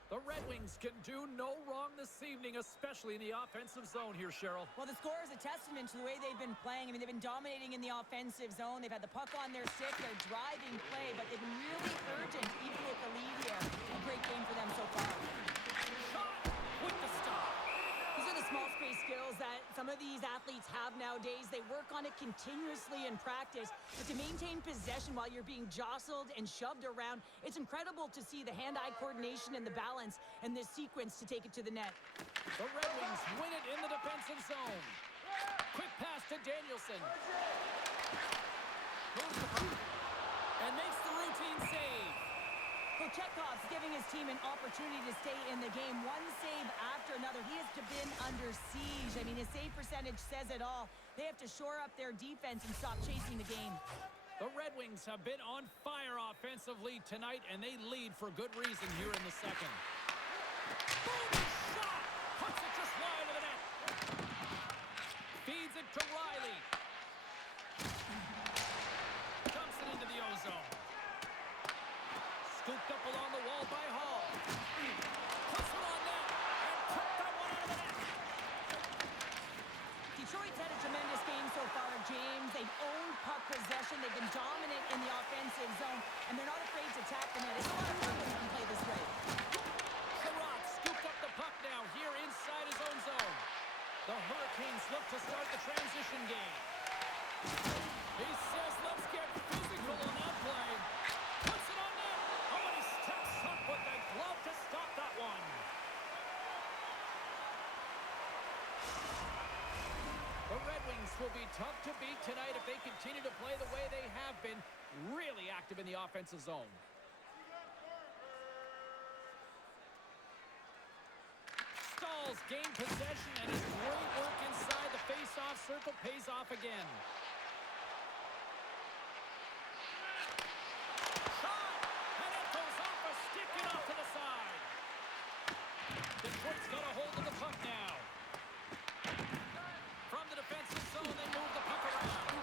The Red Wings can do no wrong this evening, especially in the offensive zone here, Cheryl. Well, the score is a testament to the way they've been playing. I mean, they've been dominating in the offensive zone. They've had the puck on their stick. They're driving play, but they've been really urgent, even with the lead here. A great game for them so far. Shot with the stop. These are the small space skills that some of these athletes have nowadays. They work on it continuously in practice. But to maintain possession while you're being jostled and shoved around, it's incredible to see the hand-eye coordination and the balance and this sequence to take it to the net. The Red Wings win it in the defensive zone. Quick pass to Danielson. Moves the puck and makes the routine save. Chekhov's giving his team an opportunity to stay in the game. One save after another. He has been under siege. I mean, his save percentage says it all. They have to shore up their defense and stop chasing the game. The Red Wings have been on fire offensively tonight, and they lead for good reason here in the second. Boom! Shot! Puts it just wide of the net. Feeds it to Riley. Dumps it into the ozone. Scooped up along the wall by Hall. Puts it on net and put that one out of the net. Detroit's had a tremendous game so far, James. They've owned puck possession. They've been dominant in the offensive zone, and they're not afraid to attack the net. It's a lot of fun when you can play this way. Sherrod scooped up the puck now here inside his own zone. The Hurricanes look to start the transition game. He says, let's get physical on that play. Puts it on net. Oh, and he steps up with the glove to stop that one. The Red Wings will be tough to beat tonight if they continue to play the way they have been, really active in the offensive zone. Stahls gain possession, and his great work inside the face-off circle pays off again. Shot! And it goes off a stick and off to the side. Detroit's got a hold of the puck now. From the defensive zone, they move the puck around.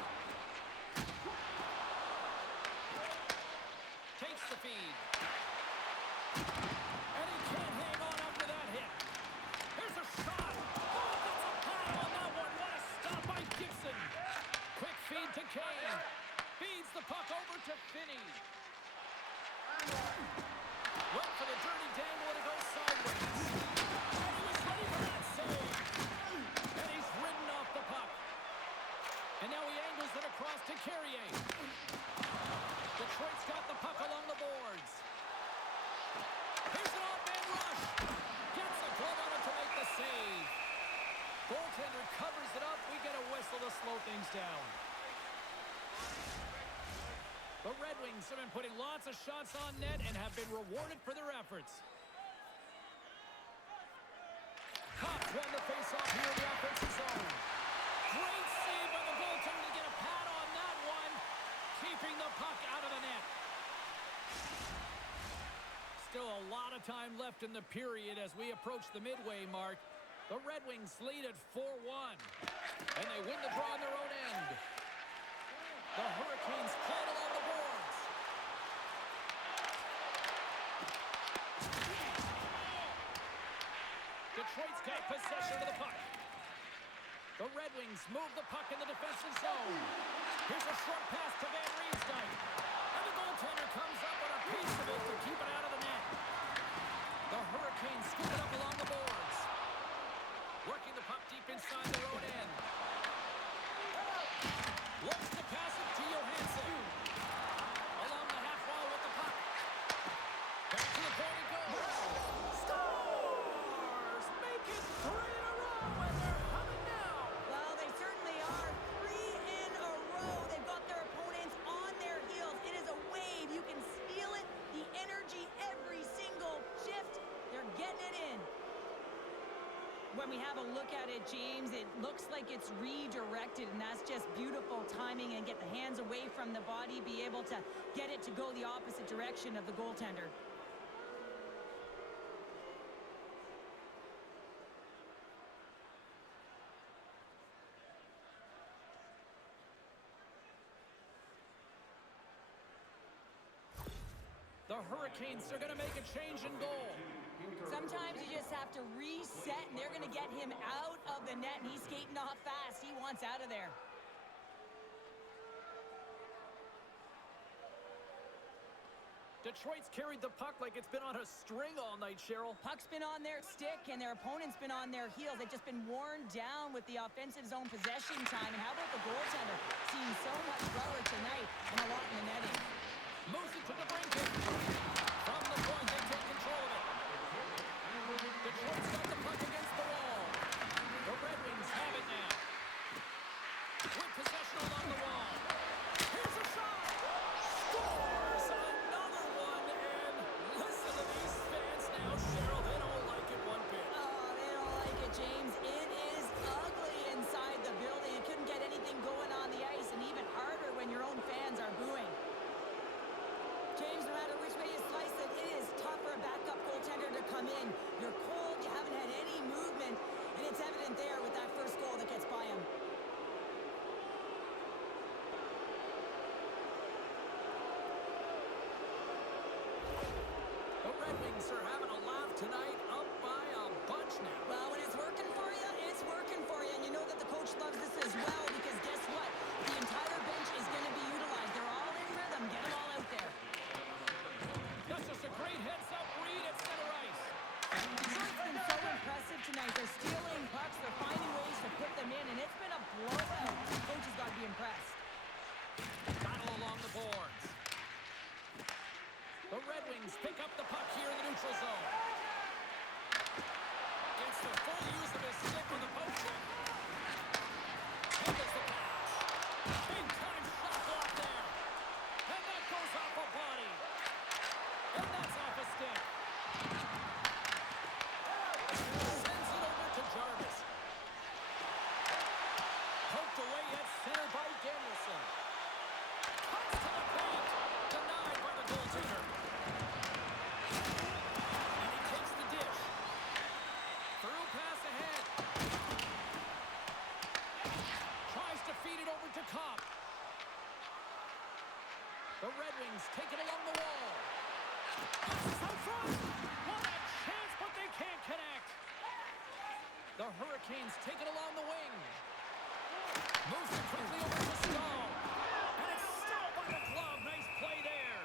Takes the feed. And he can't hang on after that hit. Here's a shot. Oh, that's a pile on that one. What a stop by Gibson. Quick feed to Kane. Feeds the puck over to Finney. Went for the dirty dangle and it goes sideways. And he was ready for that save. And he's ridden off the puck. And now he angles it across to Carrier. Detroit's got the puck along the boards. Here's an off-man rush. Gets a glove on it to make the save. Goaltender covers it up. We get a whistle to slow things down. The Red Wings have been putting lots of shots on net and have been rewarded for their efforts. Cops won the face-off here in the offensive zone. Great save by the goaltender to get a pad on that one, keeping the puck out of the net. Still a lot of time left in the period as we approach the midway mark. The Red Wings lead at 4-1, and they win the draw on their own end. The Hurricanes caught along the boards. Detroit's got possession of the puck. The Red Wings move the puck in the defensive zone. Here's a short pass to Van Riemsdyk. And the goaltender comes up with a piece of it to keep it out of the net. The Hurricanes scoop it up along the boards. Working the puck deep inside their own end. Looks to pass it to Johansson. Along the half wall with the puck. Back to the point it goes. Stars make it 3 in a row, and they're humming now. Well, they certainly are. 3 in when we have a look at it, James, it looks like it's redirected, and that's just beautiful timing, and get the hands away from the body, be able to get it to go the opposite direction of the goaltender. The Hurricanes are going to make a change in goal. Sometimes you just have to reset, and they're going to get him out of the net, and he's skating off fast. He wants out of there. Detroit's carried the puck like it's been on a string all night, Cheryl. Puck's been on their stick, and their opponent's been on their heels. They've just been worn down with the offensive zone possession time. And how about the goaltender? Seeing so much rubber tonight and a lot in the netting. Moves it to the brink. From the point, they take control of it. Detroit's got the puck against the wall. The Red Wings have it now. With possession along the wall. Here's a shot. Scores another one. And listen to these fans now, Cheryl. They don't like it one bit. Oh, they don't like it, James. It is ugly inside the building. It couldn't get anything going on the ice, and even harder when your own fans are booing. James, no matter which way you slice it, it is tough for a backup goaltender to come in. You're cold, you haven't had any movement, and it's evident there with that first goal that gets by him. The Red Wings are having a laugh tonight, up by a bunch now. Well, when it's working for you, it's working for you, and you know that the coach loves this as well, because guess what? The entire bench is going to be utilized. They're all in rhythm. Get them all out there. That's just a great heads-up read at center ice. Detroit's been so impressive tonight. They're stealing pucks. They're finding ways to put them in, and it's been a blowout. The coach has got to be impressed. Battle along the boards. The Red Wings pick up the puck here in the neutral zone. It's the full use of his stick on the poke check. Handles the pass. Big-time shot block there. And that goes off a body. And that's off a stick. Sends it over to Jarvis. Poked away at center by Danielson. Cuts to the paint. Denied by the goaltender. And he takes the dish. Through pass ahead. Tries to feed it over to Cobb. The Red Wings take it along the wall. Passes out front. What a chance, but they can't connect. The Hurricanes take it along the wing. Moves it quickly over to Stahl. And it's stopped by the glove. Nice play there.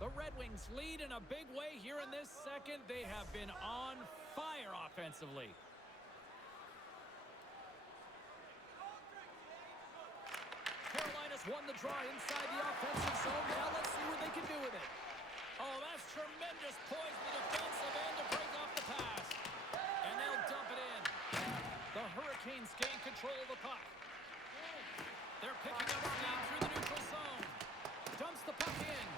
The Red Wings lead in a big way here in this second. They have been on fire offensively. Carolina's won the draw inside the offensive zone. Now let's see what they can do with it. Oh, that's tremendous poise in the defensive end to break off the pass. And they'll dump it in. The Hurricanes gain control of the puck. They're picking up steam through the neutral zone. Dumps the puck in.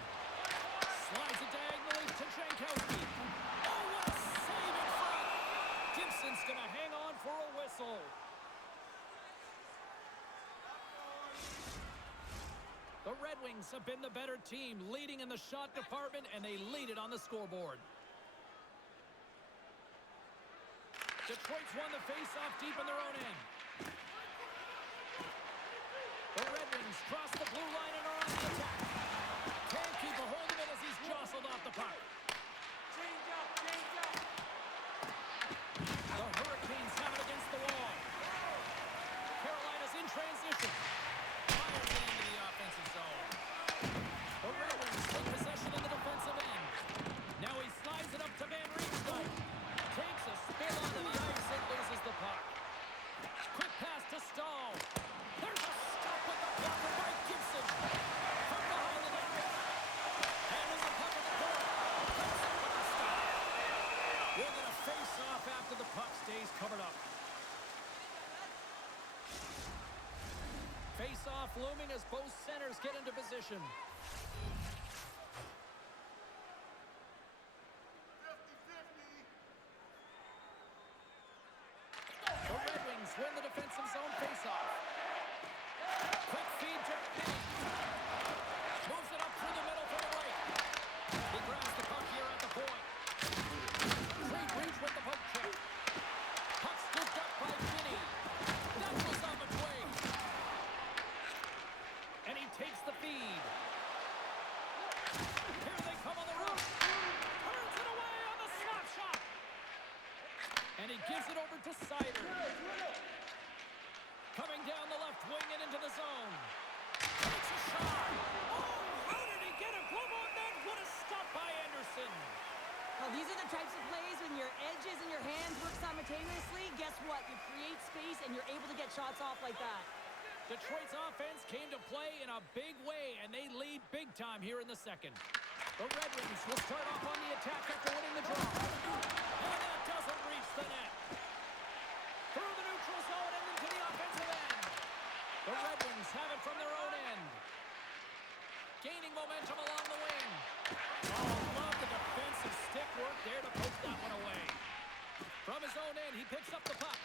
Slides it diagonally to Jankowski. Oh, what a save in front. Gibson's going to hang on for a whistle. The Red Wings have been the better team, leading in the shot department, and they lead it on the scoreboard. Detroit's won the face-off deep in their own end. The Red Wings cross the blue line and are on the attack. Can't keep a hold of it as he's jostled off the puck. The Hurricanes have it against the wall. Carolina's in transition. Fires it into the offensive zone. The Red Wings take possession in the defensive end. Now he slides it up to Van Riemsdyk. Takes a spin onto the ice and loses the puck. Quick pass to Stahl. There's a stop with the blocker by Gibson. From behind the net. Handles the puck at the corner. Comes up with a stop. We're going to face off after the puck stays covered up. Face-off looming as both centers get into position. he gives it over to Sider. Coming down the left wing and into the zone. Takes a shot. Oh, how did he get a glove on that? What a stop by Anderson. Well, these are the types of plays when your edges and your hands work simultaneously. Guess what? You create space and you're able to get shots off like that. Detroit's offense came to play in a big way, and they lead big time here in the second. The Red Wings will start off on the attack after winning the draw. And that doesn't reach the net. Through the neutral zone and into the offensive end. The Red Wings have it from their own end. Gaining momentum along the wing. Oh, love the defensive stick work there to poke that one away. From his own end, he picks up the puck.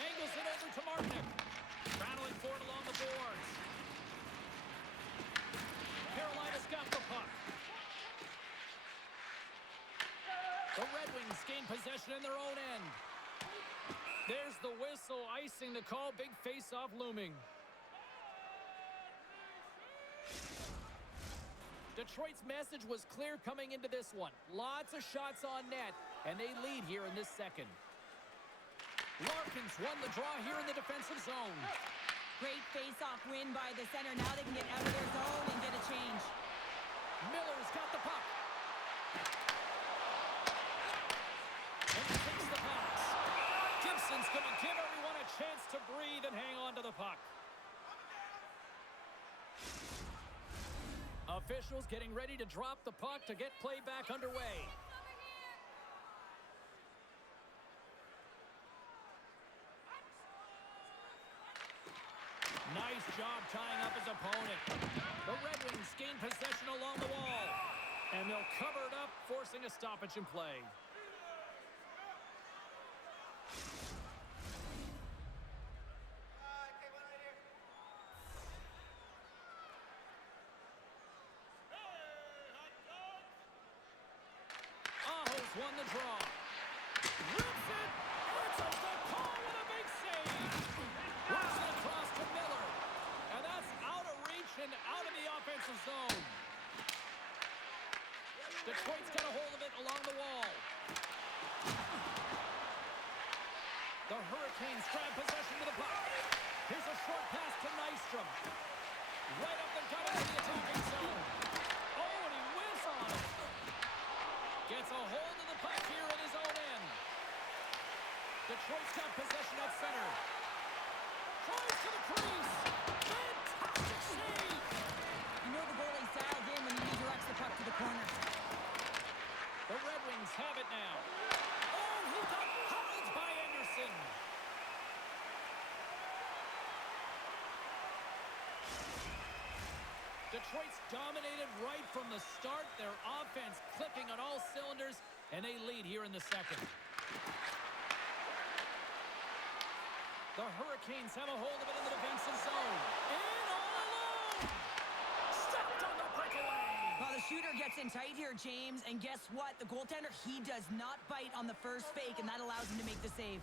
Angles it over to Martinick. Battling for it along the boards. Carolina's got the puck. The Red Wings gain possession in their own end. There's the whistle, icing the call. Big face-off looming. Detroit's message was clear coming into this one. Lots of shots on net, and they lead here in this second. Larkins won the draw here in the defensive zone. Great face-off win by the center. Now they can get out of their zone and get a change. Miller's got the puck. And he takes the pass. Gibson's going to give everyone a chance to breathe and hang on to the puck. Officials getting ready to drop the puck to get play back underway. Nice job tying up his opponent. The Red Wings gain possession along the wall. And they'll cover it up, forcing a stoppage in play. Aho's won the draw. Rips it! Answers the call with a big save! Works it across to Miller. And that's out of reach and out of the offensive zone. Detroit's got a hold of it along the wall. The Hurricanes grab possession with the puck. Here's a short pass to Nystrom. Right up the gut into the attacking zone. Oh, and he whiffs on it. Gets a hold of the puck here in his own end. Detroit's got possession at center. Tries to the crease. Fantastic save. You know the goalie's dialed in when he redirects the puck to the corner. The Red Wings have it now. Oh, he got pounded by Anderson. Detroit's dominated right from the start. Their offense clicking on all cylinders, and they lead here in the second. The Hurricanes have a hold of it in the defensive zone. In all alone! Stopped on the breakaway! Well, the shooter gets in tight here, James, and guess what? The goaltender, he does not bite on the first fake, and that allows him to make the save.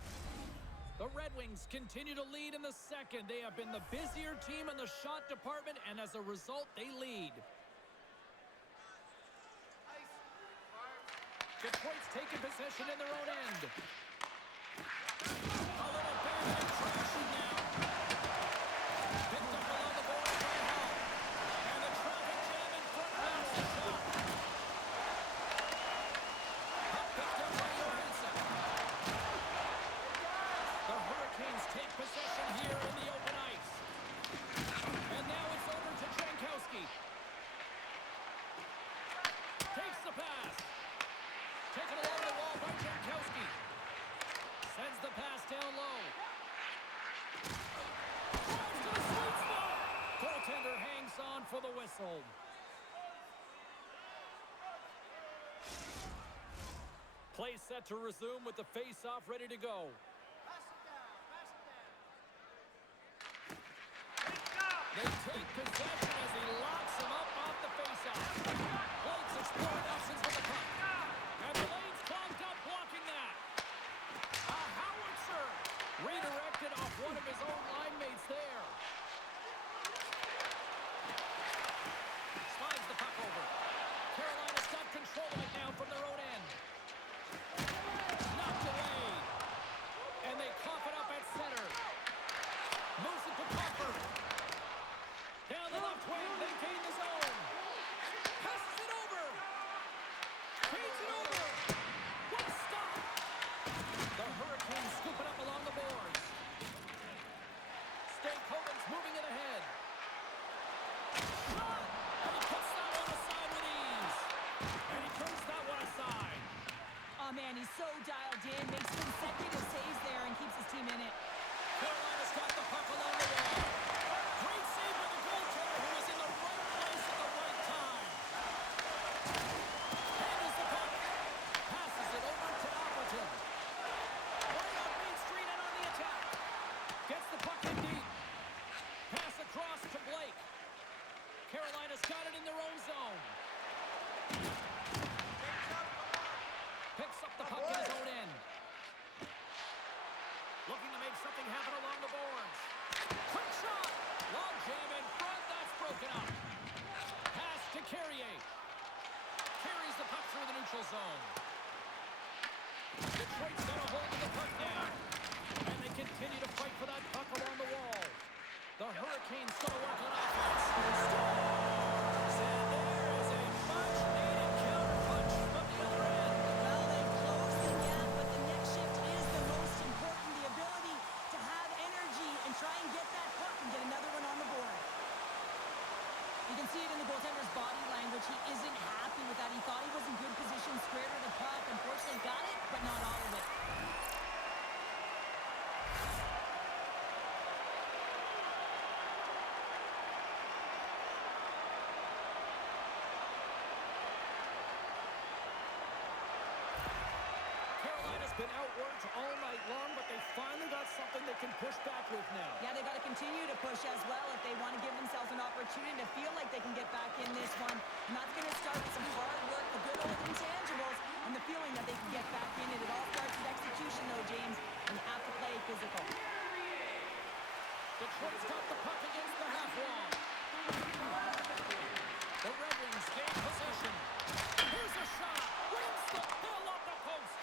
The Red Wings continue to lead in the second. They have been the busier team in the shot department, and as a result, they lead. Detroit's taking possession in their own end. A little barehanded crashing now. Picked up along the boards by Hall. And the traffic jam in front rounds the shot. Puck picked up by Johansson. The Hurricanes take possession here in the open ice. And now it's over to Jankowski. Takes the pass. Taken along the wall by Jankowski. Sends the pass down low. Drives to the sweet spot. Goaltender hangs on for the whistle. Play set to resume with the face-off ready to go. They take possession as he locks him up off the faceoff. Blake's exploring options with the puck. And Blaine's clogged up blocking that. A howitzer redirected off one of his own line mates there. Slides the puck over. Carolina's got control of it now from their own end. Knocked away. he's so dialed in, makes consecutive saves there and keeps his team in it. Carolina's got the puck along the wall. Great save by the goaltender who was in the right place at the right time. Handles the puck. Passes it over to Appleton. Right on Main Street and on the attack. Gets the puck in deep. Pass across to Blake. Carolina's got it in their own zone. Picks up the puck in his own end. Looking to make something happen along the boards. Quick shot! Long jam in front. That's broken up. Pass to Carrier. Carries the puck through the neutral zone. Detroit's got a hold of the puck now. And they continue to fight for that puck along the wall. The Hurricanes going to work on offense. Scores! And there is a much-needed counter-punch from the other end. Well, they've closed the gap, but the next shift is the most important. The ability to have energy and try and get that puck and get another one on the board. You can see it in the goaltender's body language. He isn't happy with that. He thought he was in good position, squared to the puck. Unfortunately, got it, but not all of it. Carolina's been outworked all night long, but they finally got something they can push back with now. Yeah, they got to continue to push as well if they want to give themselves an opportunity to feel like they can get back in this one. And that's going to start with some hard work, the good old intangibles, and the feeling that they can get back in it. It all starts with execution, though, James, and you have to play physical. Detroit's got the puck against the half wall. The Red Wings gain possession. Here's a shot. Wins the pill off the post.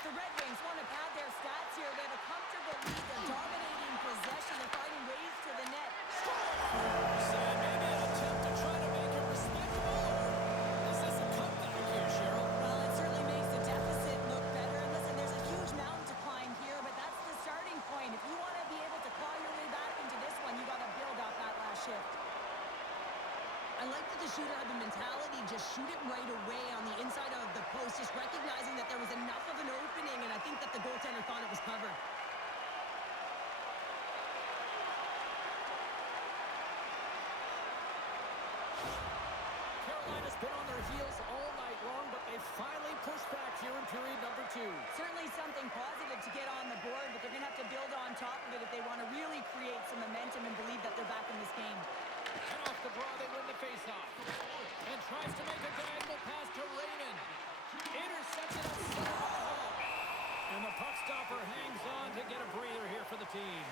The Red Wings want to pad their stats here. They have a comfortable lead. They're dominating possession. They're finding ways to the net. So maybe an attempt to try to make it respectable, or is this a comeback here, Cheryl? Well, it certainly makes the deficit look better. And listen, there's a huge mountain to climb here, but that's the starting point. If you want to be able to claw your way back into this one, you got to build off that last shift. I like that the shooter had the mentality, just shoot it right away on the inside of the post, just recognizing that there was enough of an opening, and I think that the goaltender thought it was covered. Carolina's been on their heels all night long, but they finally pushed back here in period number 2. Certainly something positive to get on the board, but they're going to have to build on top of it if they want to really create some momentum and believe that they're back in this game. And off the draw, they win the faceoff. And tries to make a diagonal pass to Raymond. Intercepts it up center by Hall. And the puck stopper hangs on to get a breather here for the team.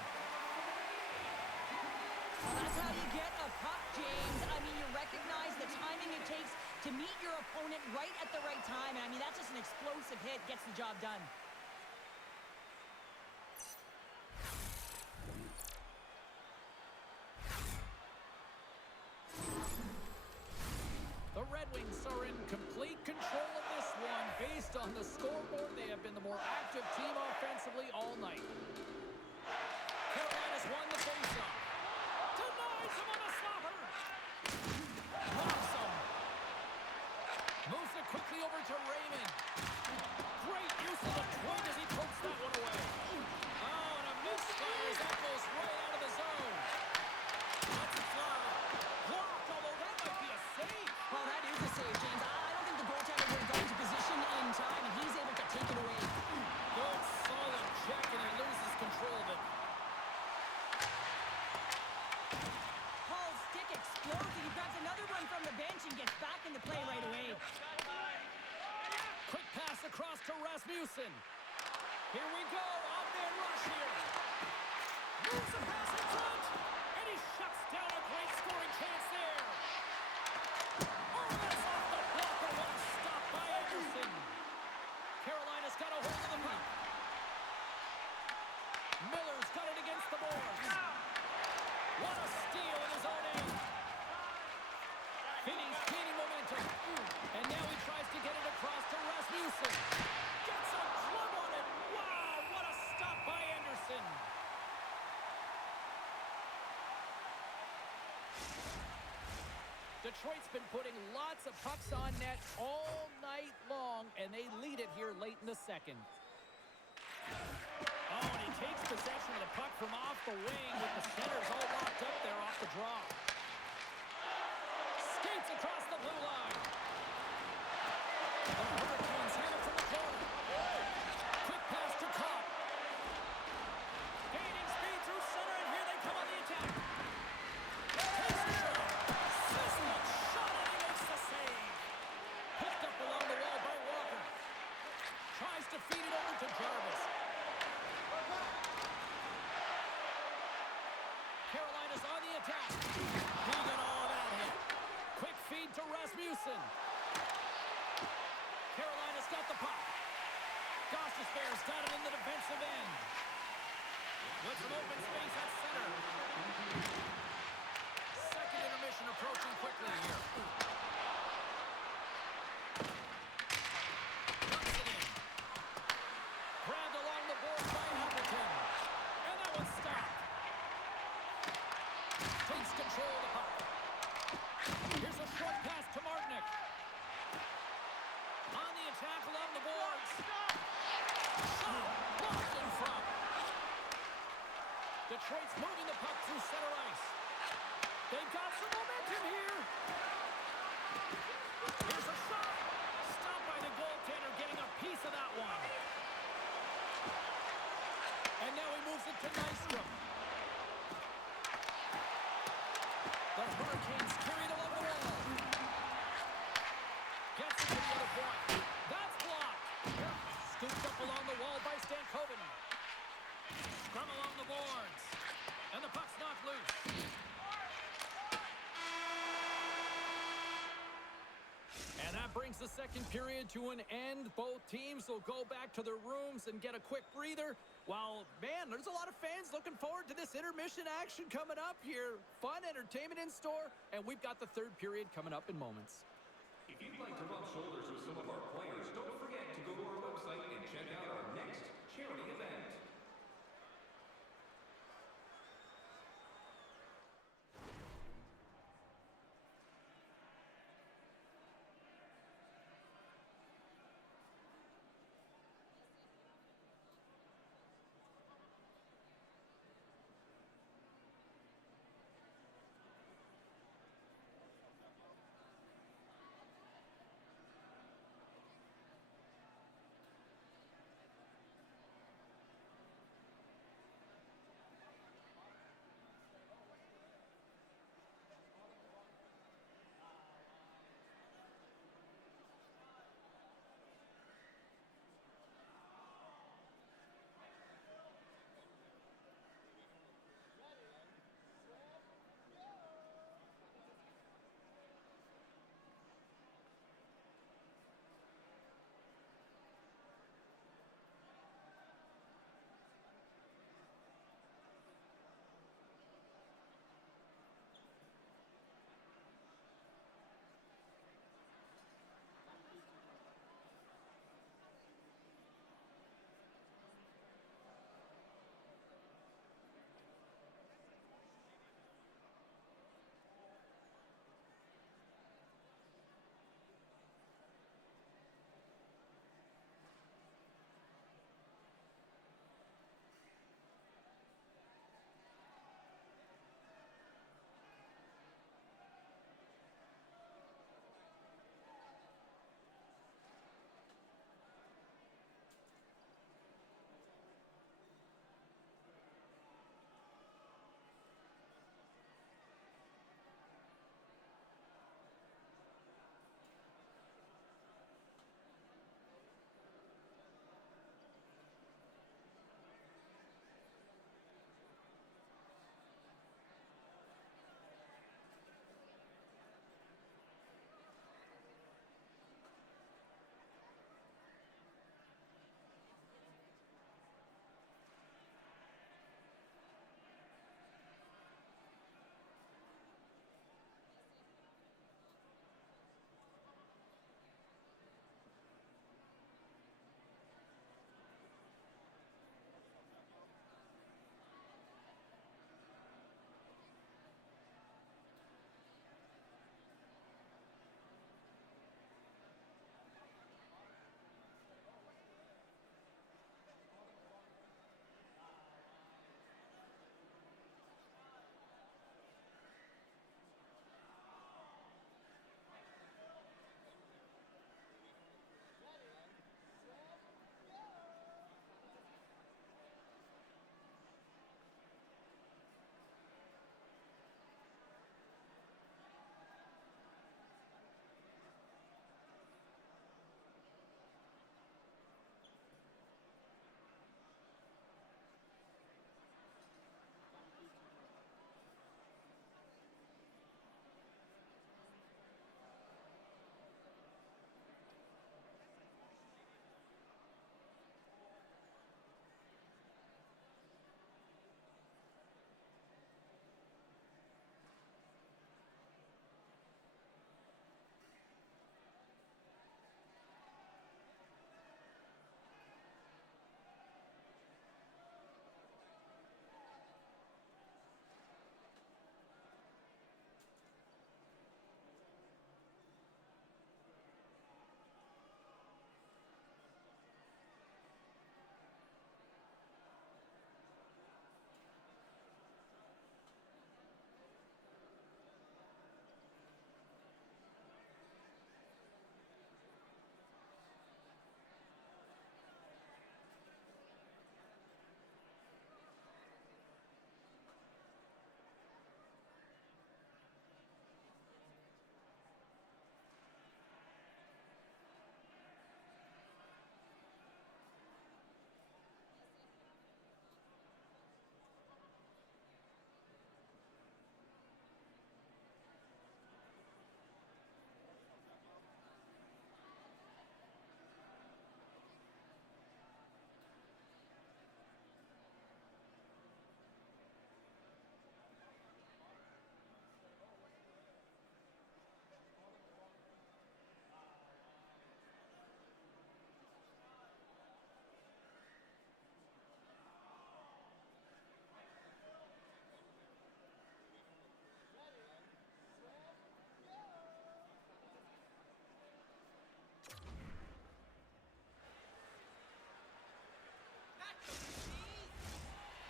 Well, that's how you get a puck, James. I mean, you recognize the timing it takes to meet your opponent right at the right time. And I mean, that's just an explosive hit. Gets the job done. The Red Wings are in complete control of this one. Based on the scoreboard, they have been the more active team offensively all night. Carolina's won the faceoff. Denies him on a stopper. Awesome. Moves it quickly over to Raymond. Great use of the point as he pokes that one away. Oh, and a misfire as that goes right out of the zone. That's a fly. Blocked, although that might be a save. Well, that is a save, James. I don't think the goaltender would have gone to position in time, and he's able to take it away. Good, solid check, and he loses control of it. Hall's stick explodes, and he grabs another one from the bench and gets back into play right away. Quick pass across to Rasmussen. Here we go, off-man rush here. Moves the pass in front, and he shuts down a great scoring chance there. Oh, that's off the blocker. What a stop by Anderson. Carolina's got a hold of the puck. Miller's got it against the boards. What a steal in his own end. Finney's gaining momentum. And now he tries to get it across to Rasmussen. Gets a glove on it. Wow, what a stop by Anderson. Detroit's been putting lots of pucks on net all night. night long, and they lead it here late in the second. Oh, and he takes possession of the puck from off the wing with the centers all locked up there off the draw. Skates across the blue line. The Hurricanes have it from the corner. Quick pass to Cobb. Gaining speed through center, and here they come on the attack. Takes a shot. Sismic shot, and he makes the save. Picked up along the wall by Walker. Tries to feed it over to Jarvis. Carolina's on the attack. He got all of that hit. Quick feed to Rasmussen. Carolina's got the puck. Goss's Bears got it in the defensive end. With some open space at center. Second intermission approaching quickly here. Knocks it in. Grabbed along the boards by Hamilton. And that one's stopped. Takes control of the puck. Here's a short pass to Martinick. On the attack along the boards. Shot blocked in front. Detroit's moving the puck through center ice. They've got some momentum here. Here's a shot. Stopped by the goaltender, getting a piece of that one. And now he moves it to Nystrom. The Hurricanes carried along the wall. Gets it to the other point. That's blocked. Scooped up along the wall by Stankoven. Scrum along the boards. And the puck's knocked loose. And that brings the second period to an end. Both teams will go back to their rooms and get a quick breather. While, man, there's a lot of fans looking forward to this intermission action coming up here. Fun entertainment in store, and we've got the third period coming up in moments. If you'd like to rub shoulders with some of our players, don't forget to go to our website and check out our next charity event.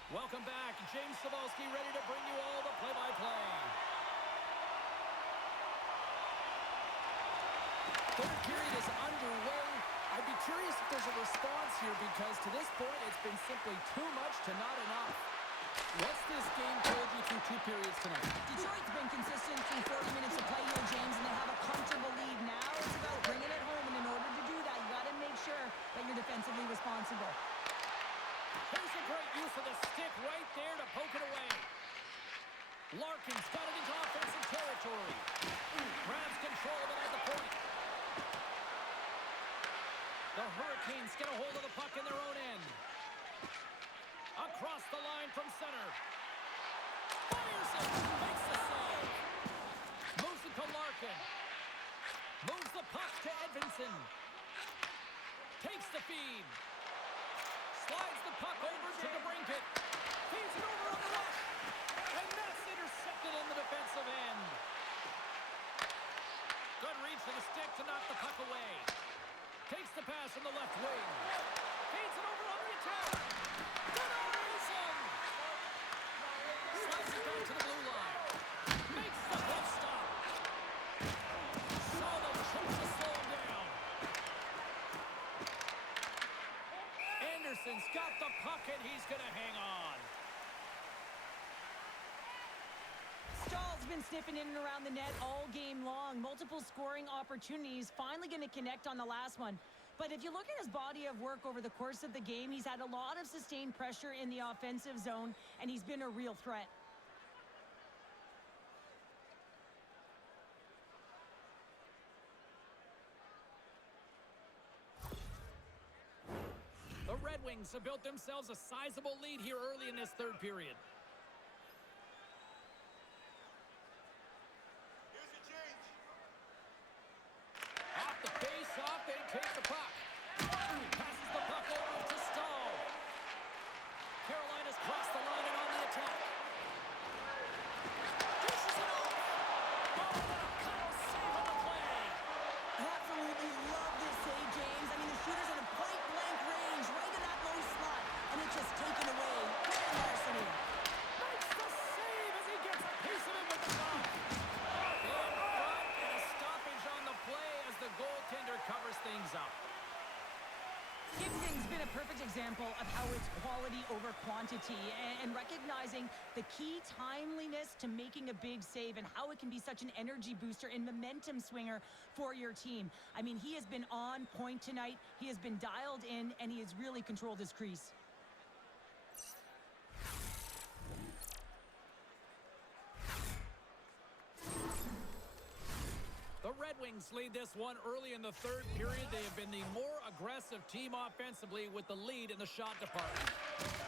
Welcome back. James Cebulski ready to bring you all the play-by-play. Third period is underway. I'd be curious if there's a response here because to this point it's been simply too much to not enough. What's this game told you through 2 periods tonight? Detroit's been consistent through 40 minutes of play here, James, and they have a comfortable lead. Now it's about bringing it home, and in order to do that, you got to make sure that you're defensively responsible. Here's a great use of the stick right there to poke it away. Larkin's got it into offensive territory. Grabs control of it at the point. The Hurricanes get a hold of the puck in their own end. Across the line from center. Fires it. Makes the save. Moves it to Larkin. Moves the puck to Edvinsson. Takes the feed. Slides the puck over to the brinket. Feeds it over on the rush. And that's intercepted in the defensive end. Good reach to the stick to knock the puck away. Takes the pass from the left wing. Feeds it over on the attack. Slides it down to the blue line. Makes the puck stop. Saw the chance to slow him down. Anderson's got the puck and he's going to hang on. Stahl's been sniffing in and around the net all game long. Multiple scoring opportunities. Finally going to connect on the last one. But if you look at his body of work over the course of the game, he's had a lot of sustained pressure in the offensive zone, and he's been a real threat. The Red Wings have built themselves a sizable lead here early in this third period. Off the face-off, they take the puck. Passes the puck over to Stahl. Carolina's crossed the line and on the attack. Dishes it off. Oh, what a power save on the play. Absolutely love this save, James. I mean, the shooter's in a point-blank range right in that low slot, and it's just taken away. Good larceny. Makes the save as he gets a piece of it with the puck. In front and a stoppage on the play as the goaltender covers things up. Gibson's been a perfect example of how it's quality over quantity and recognizing the key timeliness to making a big save and how it can be such an energy booster and momentum swinger for your team. I mean, he has been on point tonight. He has been dialed in, and he has really controlled his crease. The Red Wings lead this one early in the third period. They have been the more aggressive team offensively with the lead in the shot department.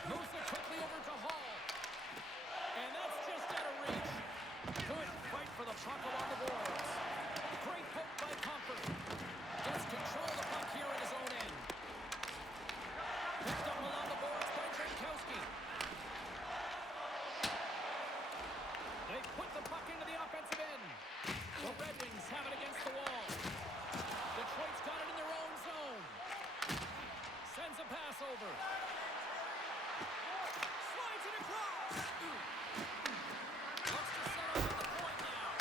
Moves it quickly over to Hall. And that's just out of reach. Good fight for the puck along the boards. Great poke by Comfort. Gets control of the puck here at his own end. Picked up along the boards by Jankowski. They put the puck into the offensive end. The Red Wings have it against the wall. Detroit's got it in their own zone. Sends a pass over. Slides it across. Looks to set up at the point now.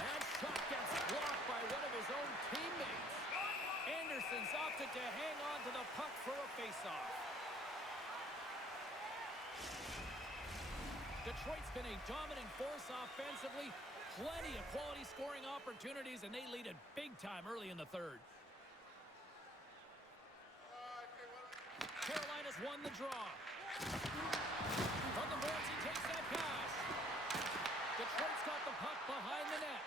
That shot gets blocked by one of his own teammates. Anderson's opted to hang on to the puck for a faceoff. Detroit's been a dominant force offensively. Plenty of quality scoring opportunities, and they lead it big time early in the third. Carolina's won the draw. From the boards, he takes that pass. Detroit's got the puck behind the net.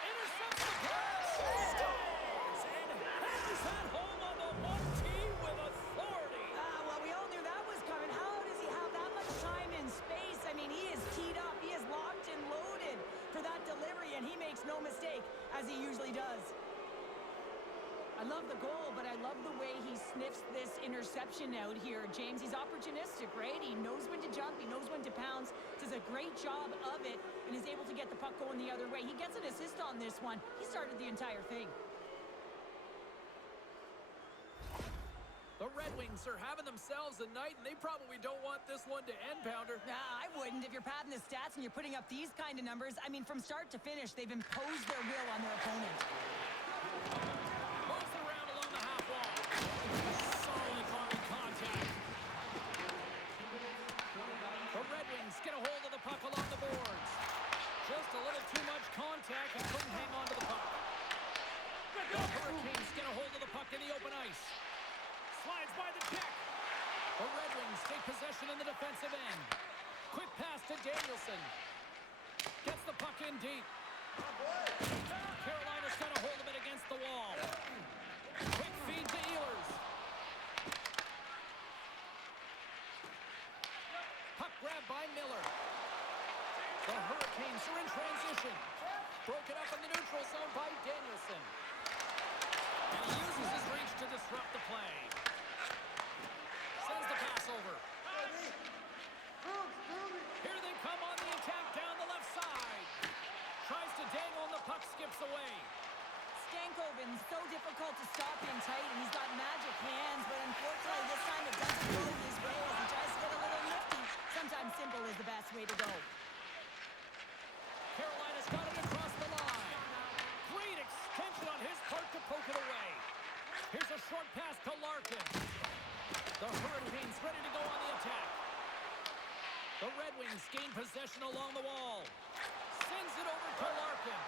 Intercepts the pass. Scores! And hammers that home on the 1-tee with authority. Well, we all knew that was coming. How does he have that much time and space? I mean, he is teed up. He is locked and loaded for that delivery, and he makes no mistake, as he usually does. I love the goal, but I love the way he sniffs this interception out here, James. He's opportunistic, right? He knows when to jump. He knows when to pounce. Does a great job of it and is able to get the puck going the other way. He gets an assist on this one. He started the entire thing. The Red Red Wings are having themselves a night, and they probably don't want this one to end, Pounder. I wouldn't. If you're padding the stats and you're putting up these kind of numbers, I mean, from start to finish, they've imposed their will on their opponent. Moves around along the half wall. Solid body contact. The Red Wings get a hold of the puck along the boards. Just a little too much contact and couldn't hang on to the puck. The Hurricanes get a hold of the puck in the open ice. Slides by the check. The Red Wings take possession in the defensive end. Quick pass to Danielson. Gets the puck in deep. Carolina's got a hold of it against the wall. Quick feed to Ehlers. Puck grab by Miller. The Hurricanes are in transition. Broken up in the neutral zone by Danielson. And he uses his reach to disrupt the play. Sends the pass over. Here they come on the attack down the left side. Tries to dangle and the puck skips away. Stankoven's so difficult to stop in tight, and he's got magic hands, but unfortunately this time it doesn't go his way as he tries to get a little nifty. Sometimes simple is the best way to go. Carolina's got it across the line. Great extension on his part to poke it away. Here's a short pass to Larkin. The Hurricanes ready to go on the attack. The Red Wings gain possession along the wall. Sends it over to Larkin.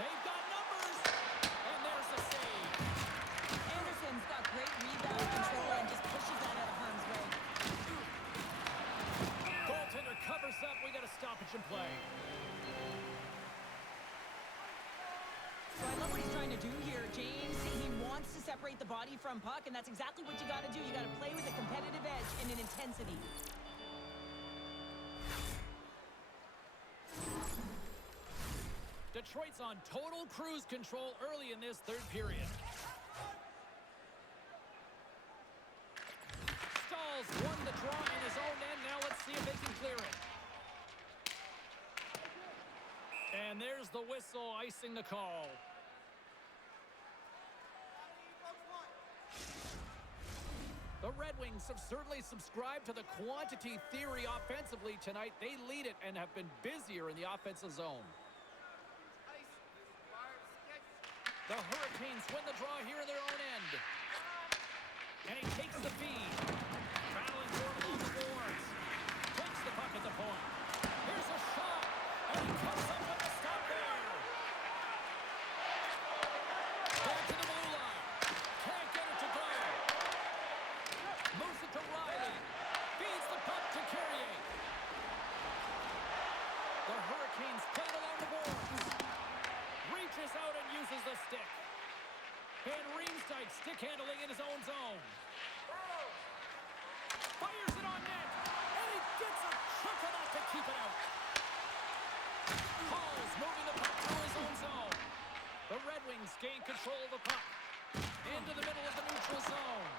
They've got numbers. And there's the save. Anderson's got great rebound control and just pushes that out of harm's way. Goaltender covers up. We got a stoppage in play. So I love what he's trying to do here, James. He wants to separate the body from puck, and that's exactly what you got to do. You got to play with a competitive edge and an intensity. Detroit's on total cruise control early in this third period. Staal's won the draw in his own end. Now let's see if they can clear it. And there's the whistle icing the call. The Red Wings have certainly subscribed to the quantity theory offensively tonight. They lead it and have been busier in the offensive zone. The Hurricanes win the draw here in their own end. And he takes the feed. Battling for it along the boards. Takes the puck at the point. Here's a shot. And he comes up with a stop there. Back to the blue line. Can't get it to go. Moves it to Riley. Feeds the puck to Carrier. The Hurricanes play it along the boards. Reaches out and uses the stick. Van Riemsdyk stick handling in his own zone. Fires it on net. And he gets a chunk of that to keep it out. Hall's moving the puck through his own zone. The Red Wings gain control of the puck. Into the middle of the neutral zone.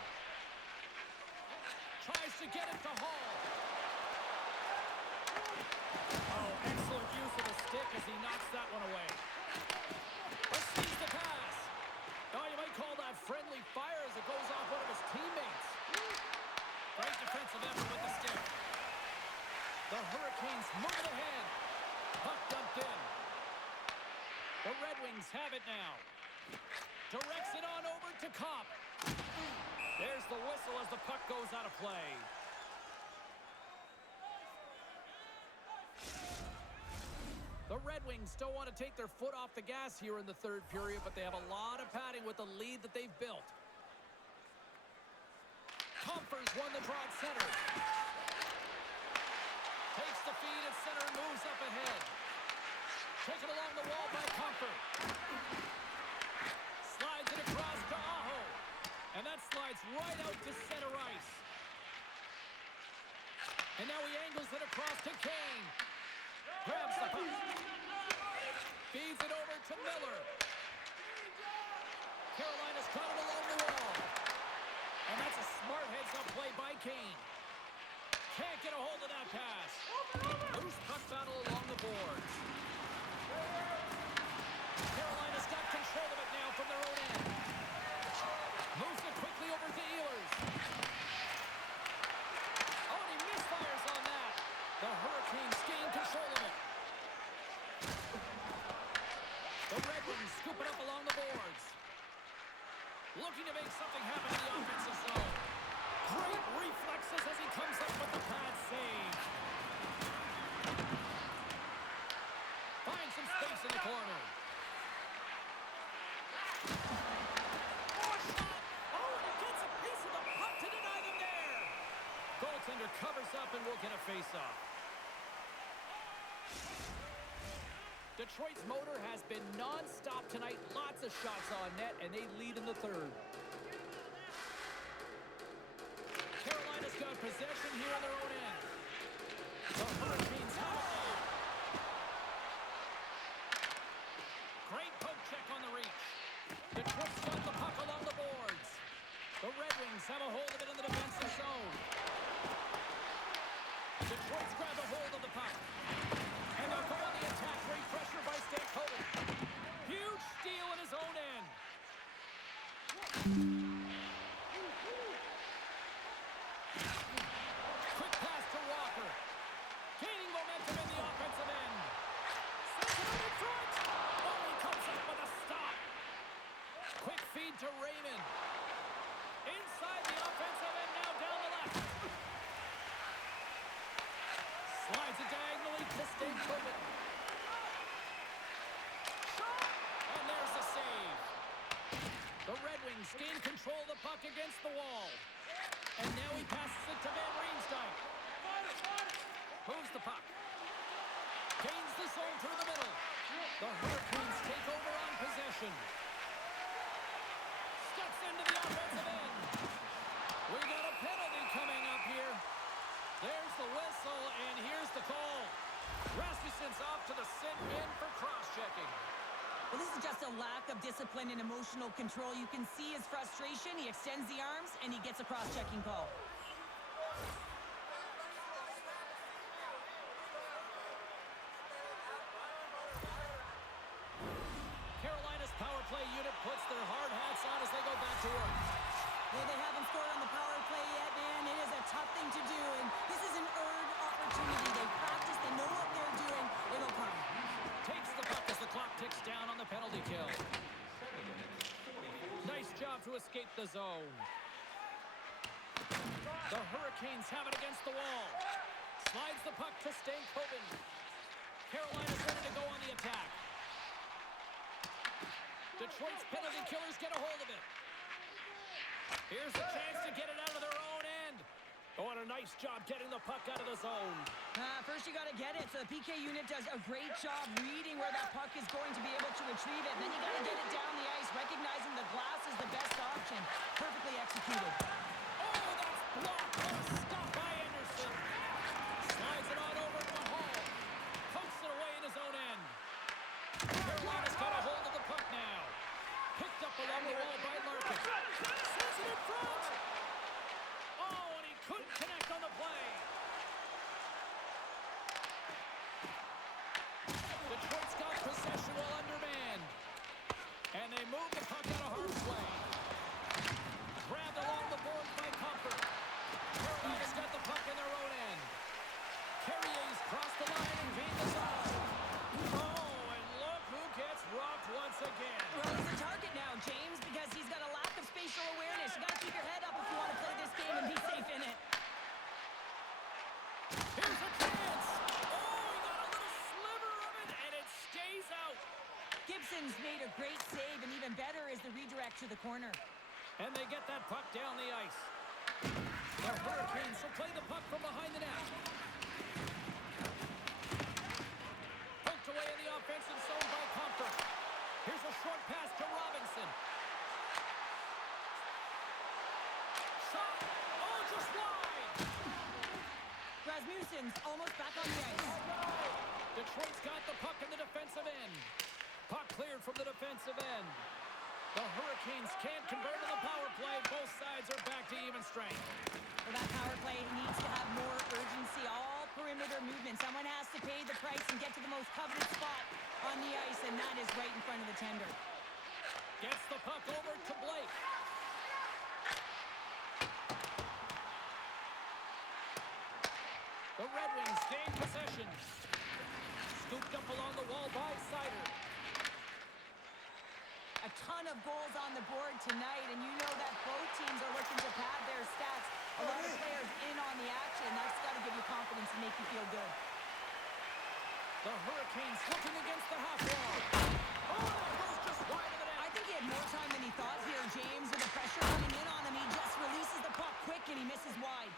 Tries to get it to Hall. Oh, excellent use of the stick as he knocks that one away. Receives the pass. Oh, you might call that friendly fire as it goes off one of his teammates. Great defensive effort with the stick. The Hurricanes moving ahead. Puck dumped in. The Red Wings have it now. Directs it on over to Kopp. There's the whistle as the puck goes out of play. The Red Wings still want to take their foot off the gas here in the third period, but they have a lot of padding with the lead that they've built. Comfers won the draw at center. Takes the feed at center and moves up ahead. Taken along the wall by Comfort. Slides it across to Aho. And that slides right out to center ice. And now he angles it across to Kane. Grabs the puck. Feeds it over to Miller. Carolina's caught it along the wall. And that's a smart heads-up play by Kane. Can't get a hold of that pass. Loose puck battle along the boards. Carolina's got control of it now from their own end. Moves it quickly over to Ehlers. Goaltender covers up and will get a face-off. Detroit's motor has been non-stop tonight. Lots of shots on net, and they lead in the third. Carolina's got possession here on their own end. The Hurricanes have it now. Great poke check on the reach. Detroit's got the puck along the boards. The Red Wings have a hold of it in the defensive zone. Detroit's grabbed a hold of the puck. And they'll go on the attack. Great pressure by Stankoven. Huge steal in his own end. Quick pass to Walker. Gaining momentum in the offensive end. Sends it in front. Oh, he comes up with a stop. Quick feed to Raymond. Inside the offensive end, now down the left. Slides it diagonally to Stankoven. And there's the save. The Red Wings gain control of the puck against the wall. And now he passes it to Van Riemsdyk. Moves the puck. Gains the zone through the middle. The Hurricanes take over on possession. Steps into the offensive end. We got a penalty coming up here. There's the whistle, and here's the call. Rasmussen's off to the sit in for cross-checking. Well, this is just a lack of discipline and emotional control. You can see his frustration. He extends the arms, and he gets a cross-checking call. Carolina's power play unit puts their hard hats on as they go back to work. Well, they haven't scored on the power play yet, man. It is a tough thing to do, and this is an earned opportunity. They practice, they know what they're doing. It'll come. Takes the puck as the clock ticks down on the penalty kill. Nice job to escape the zone. The Hurricanes have it against the wall. Slides the puck to Stankoven. Carolina's ready to go on the attack. Detroit's penalty killers get a hold of it. Here's a chance to get it out of their own end. Oh, and a nice job getting the puck out of the zone. First you got to get it. So the PK unit does a great job reading where that puck is going to be able to retrieve it. Then you got to get it down the ice, recognizing the glass is the best option. Perfectly executed. Oh, that's blocked. Oh, stop by Anderson. Slides it on over to Hall. Pokes it away in his own end. Carolina's got a hold of the puck now. Picked up along the wall by Larkin. Sends it in front. Oh, and he couldn't connect on the play. Detroit's got possession while undermanned. And they move the puck out of harm's way. Grabbed along the board by Comfort. Carolina's got the puck in their own end. Carrier's crossed the line and gained the zone. Oh, and look who gets rocked once again. Well, he's the target now, James, because he's got a lack of spatial awareness. You got to keep your head up if you want to play this game and be safe in it. Here's a chance. Oh, he got a little sliver of it, and it stays out. Gibson's made a great save, and even better is the redirect to the corner. And they get that puck down the ice. The Hurricanes will play the puck from behind the net. Poked away in the offensive zone by Comfort. Here's a short pass to Robinson. Shot. Oh, just wide. Rasmussen's almost back on the ice. Detroit's got the puck in the defensive end. Puck cleared from the defensive end. The Hurricanes can't convert to the power play. Both sides are back to even strength. Well, that power play needs to have more urgency. All perimeter movement. Someone has to pay the price and get to the most coveted spot on the ice, and that is right in front of the tender. Gets the puck over to Blake. The Red Wings gain possession. Scooped up along the wall by Sider. A ton of goals on the board tonight, and you know that both teams are looking to pad their stats. A lot of players in on the action. That's got to give you confidence and make you feel good. The Hurricanes looking against the half wall. Oh, that goes just wide of the net. I think he had more time than he thought here, James. With the pressure coming in on him, he just releases the puck quick and he misses wide.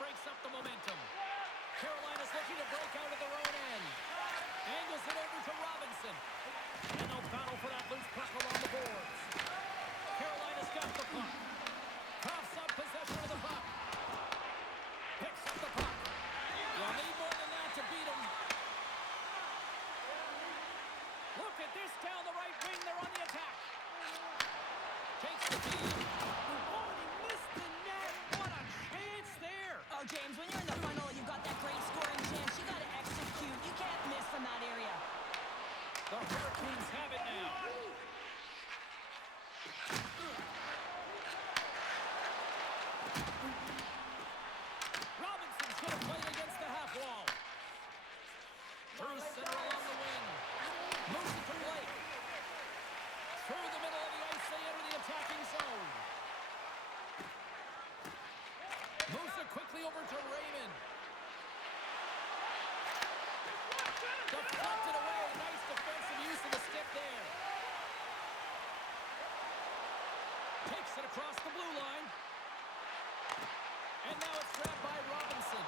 breaks up the momentum. Carolina's looking to break out of their own end. Angles it over to Robinson. And they'll battle for that loose puck along the boards. Carolina's got the puck. Coughs up possession of the puck. Picks up the puck. You'll need more than that to beat him. Look at this down the right wing. They're on the attack. Takes the feed. Oh, he missed the net. What a chance there. Oh, James, when you're in the funnel, you've got that great scoring chance. You got to execute. You can't miss from that area. The Hurricanes have it now. Robinson's going to play it against the half wall. Through center along the wing. Moves it to Blake. Through the middle of the ice, they enter the attacking zone. Moves it quickly over to Raymond. Deflected away. Nice defensive use of the stick there. Takes it across the blue line. And now it's grabbed by Robinson.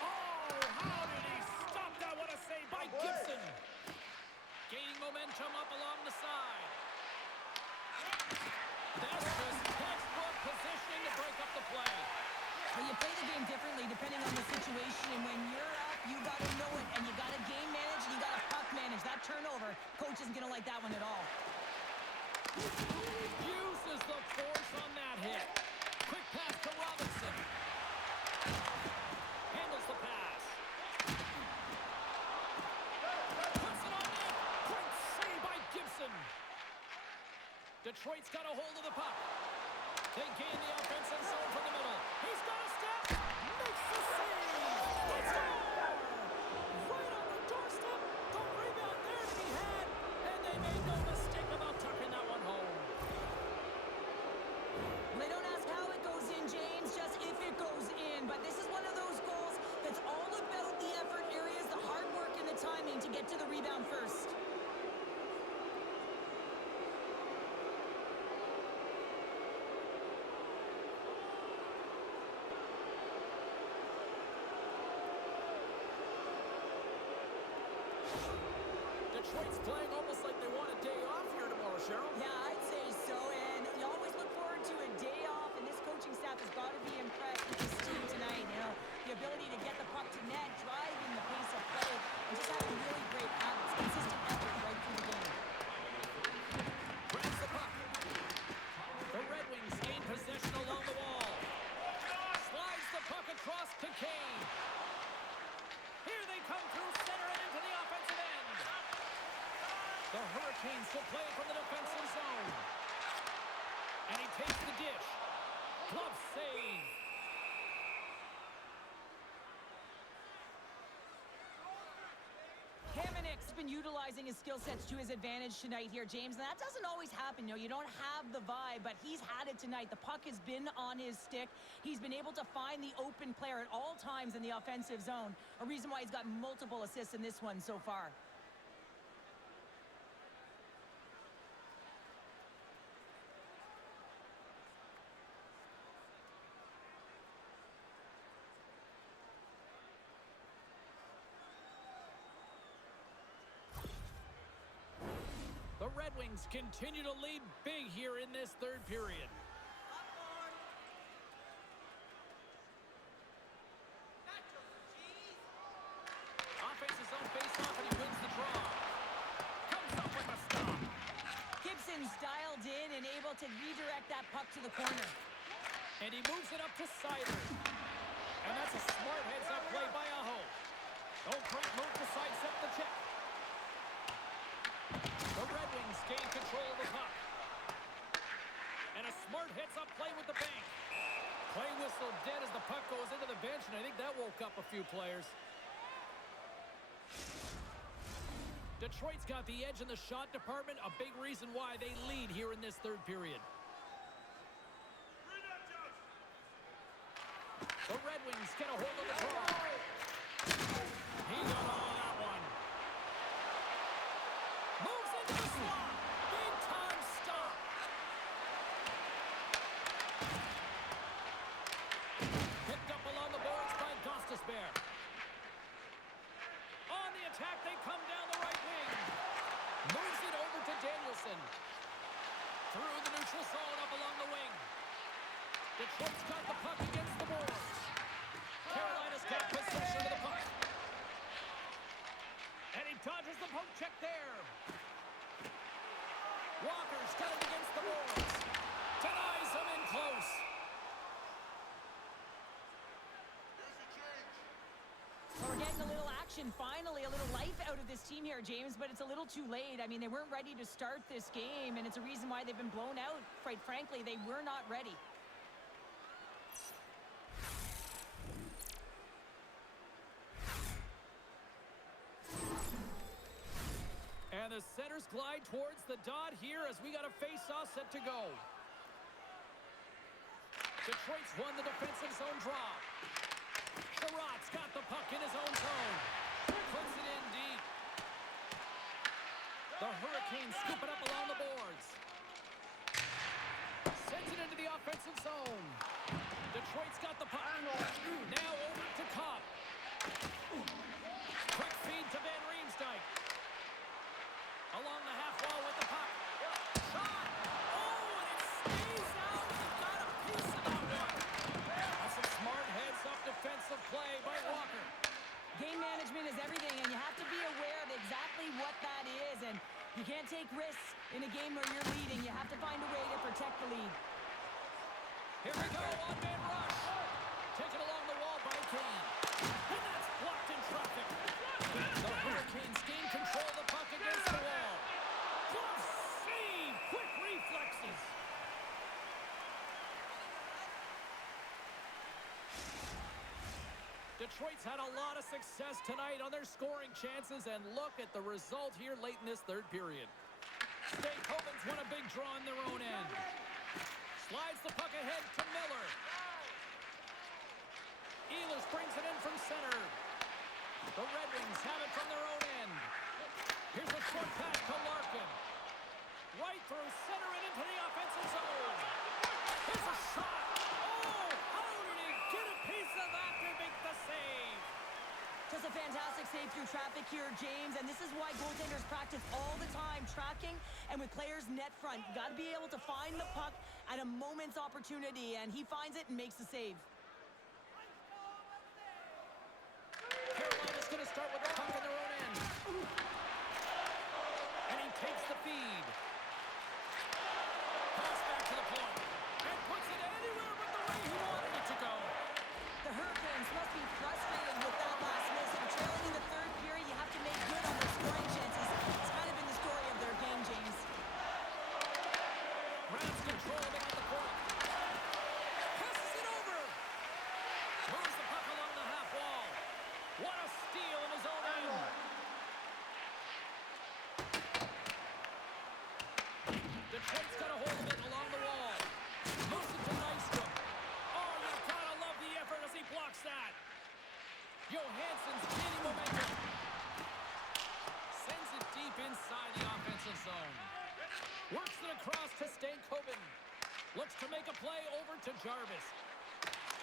Oh, how did he stop that? What a save by Gibson. Gaining momentum up along the side. That's just textbook positioning to break up the play. Well, you play the game differently depending on the situation, and when you're up, you got to know it, and you got to game manage, and you got to puck manage. That turnover, coach isn't going to like that one at all. Uses the force on that hit. Quick pass to Robinson. Handles the pass. Puts it on net. Great save by Gibson. Detroit's got a hold of the puck. They gain the offensive zone from the middle. He's got a step. Makes the save. Let's go. Right on the doorstep. The rebound there to be had. And they made no mistake about tucking that one home. They don't ask how it goes in, James, just if it goes in. But this is one of those goals that's all about the effort areas, the hard work, and the timing to get to the rebound first. Detroit's playing almost like they want a day off here tomorrow, Cheryl. Yeah, I'd say so, and you always look forward to a day off, and this coaching staff has got to be impressed with this team tonight. You know, the ability to get the puck to net, driving the pace of play, and just having really great habits, consistent effort right through the game. Grabs the puck. The Red Wings gain possession along the wall. Slides the puck across to Kane. Here they come through center and into the offensive end. The Hurricanes will play it from the defensive zone. And he takes the dish. Glove save. Kamenik's been utilizing his skill sets to his advantage tonight here, James, and that doesn't always happen. You know, you don't have the vibe, but he's had it tonight. The puck has been on his stick. He's been able to find the open player at all times in the offensive zone, a reason why he's got multiple assists in this one so far. The Red Wings continue to lead big here in this third period. Offense is on face-off, and he wins the draw. Comes up with a stop. Gibson's dialed in and able to redirect that puck to the corner. And he moves it up to Sider. And that's a smart heads-up play by Aho. Oh, great move to sidestep the check. The Red Wings gain control of the puck. And a smart heads-up play with the bank. Play whistle dead as the puck goes into the bench, and I think that woke up a few players. Detroit's got the edge in the shot department, a big reason why they lead here in this third period. The Red Wings get a hold of the draw. He got all of that one. Moves into the slot. Big time stop. Picked up along the boards Detroit's got the puck against the boards. Carolina's got possession of the puck. And he dodges the poke check there. Walker's got it against the boards. Denies him in close. Well, we're getting a little action, finally, a little life out of this team here, James, but it's a little too late. I mean, they weren't ready to start this game, and it's a reason why they've been blown out. Quite frankly, they were not ready. And the centers glide towards the dot here as we got a face-off set to go. Detroit's won the defensive zone draw. Sherratt's got the puck in his own zone. Puts it in deep. The Hurricanes scoop it up along the boards. Sends it into the offensive zone. Detroit's got the puck. Now over to Copp. Quick feed to Van Riemsdyk. Along the half wall with the puck. Shot! Oh, and it stays out. He got a piece of that one. That's some smart heads-up defensive play by Walker. Game management is everything, and you have to be aware of exactly what that is. And you can't take risks in a game where you're leading. You have to find a way to protect the lead. Here we go, one-man rush. Taken along the wall by Kane. And that's blocked in traffic. The Hurricanes gain control of the puck against the wall. Glove save! Quick reflexes. Detroit's had a lot of success tonight on their scoring chances, and look at the result here late in this third period. Stankoven's won a big draw on their own end. Slides the puck ahead to Miller. Ehlers brings it in from center. The Red Wings have it from their own end. Here's a short pass to Larkin. Right through center and into the offensive zone. Here's a shot. Oh, how did he get a piece of that to make the save? Just a fantastic save through traffic here, James, and this is why goaltenders practice all the time, tracking and with players net front. You got to be able to find the puck at a moment's opportunity, and he finds it and makes the save. Carolina's going to start with the puck in their own end. And he takes the feed. Pass back to the point. And puts it anywhere but the way he wanted it to go. The Hurricanes must be frustrated with that last miss. And trailing in the third period, you have to make good on their scoring chances. It's kind of been the story of their game, James. Grabs control of it at the point. Passes it over. Moves the puck along the half wall. What a steal in his own end. Detroit's got a hold of it along the wall. Moves it to Nystrom. Oh, you gotta love the effort as he blocks that. Johansson's gaining momentum. Sends it deep inside the offensive zone. Works it across to Stankoven. Looks to make a play over to Jarvis.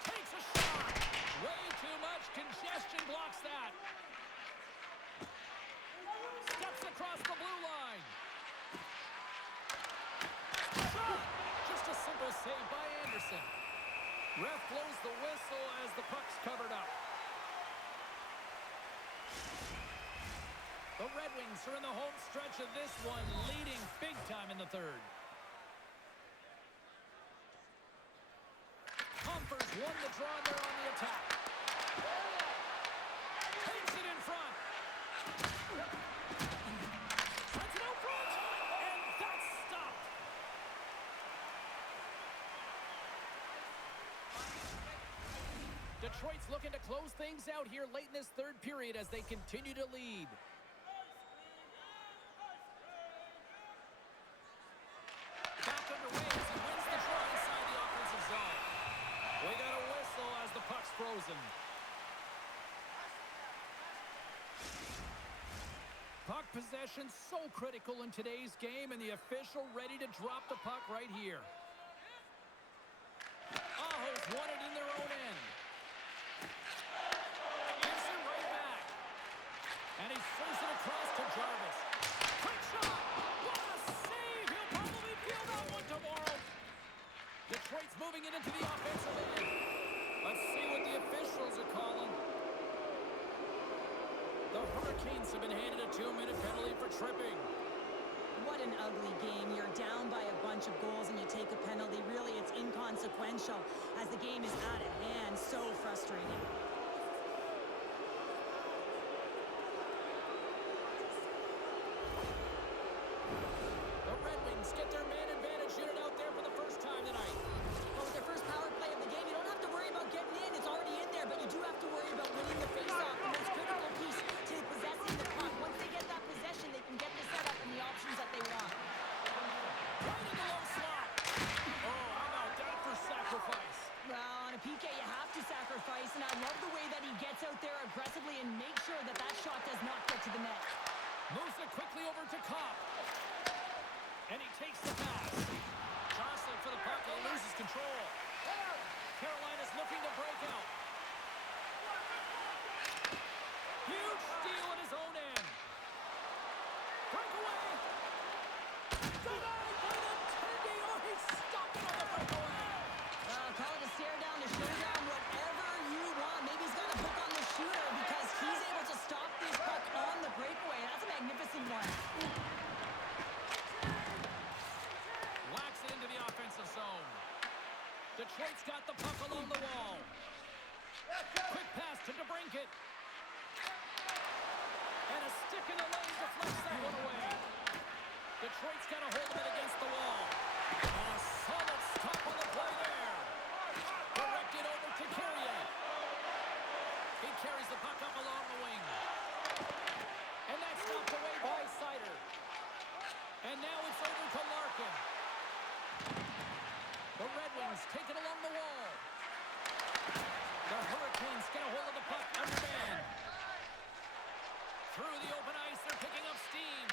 Takes a shot. Way too much congestion blocks that. Steps across the blue line. Shot! Just a simple save by Anderson. Ref blows the whistle as the puck's covered up. The Red Wings are in the home stretch of this one, leading big time in the third. Comfers won the draw and they're on the attack. Takes it in front. Sends it out front. And that's stopped. Detroit's looking to close things out here late in this third period as they continue to lead. Back underway as he wins the draw inside the offensive zone. We got a whistle as the puck's frozen. Puck possession so critical in today's game, and the official ready to drop the puck right here. Aho's won it in their own end. Gives it right back. And he throws it across to Jarvis. Quick shot! What a save! He'll probably feel that one tomorrow. Detroit's moving it into the offensive Hurricanes have been handed a 2-minute penalty for tripping. What an ugly game. You're down by a bunch of goals and you take a penalty. Really, it's inconsequential as the game is out of hand. So frustrating. The Red Wings get their man advantage unit out there for the first time tonight. Well, with their first power play of the game, you don't have to worry about getting in. It's already in there, but you do have to worry about winning the faceoff. The most critical piece to possessing the puck. Once they get that possession, they can get the setup and the options that they want. Right in the low slot. Oh, how about that for sacrifice? Well, on a PK, you have to sacrifice, and I love the way that he gets out there aggressively and makes sure that that shot does not get to the net. Moves it quickly over to Kopp. And he takes the pass. Jostling for the puck, and he loses control. Carolina's looking to break out. Huge steal at his own end. Breakaway. Denied by the Tendy. Oh, he stopped it on the breakaway. Call it a stare down, a showdown, whatever you want. Maybe he's got a hook on the shooter because he's able to stop this puck on the breakaway. That's a magnificent one. Whacks it into the offensive zone. Detroit's got the puck along the wall. Quick pass to DeBrincat. And a stick in the lane deflects that one away. Detroit's got a hold of it against the wall. And a solid stop on the play there. Directed over to Carrier. He carries the puck up along the wing. And that's knocked away by Sider. And now it's over to Larkin. The Red Wings take it along the wall. The Hurricanes get a hold of the puck under man. Through the open ice, they're picking up steam.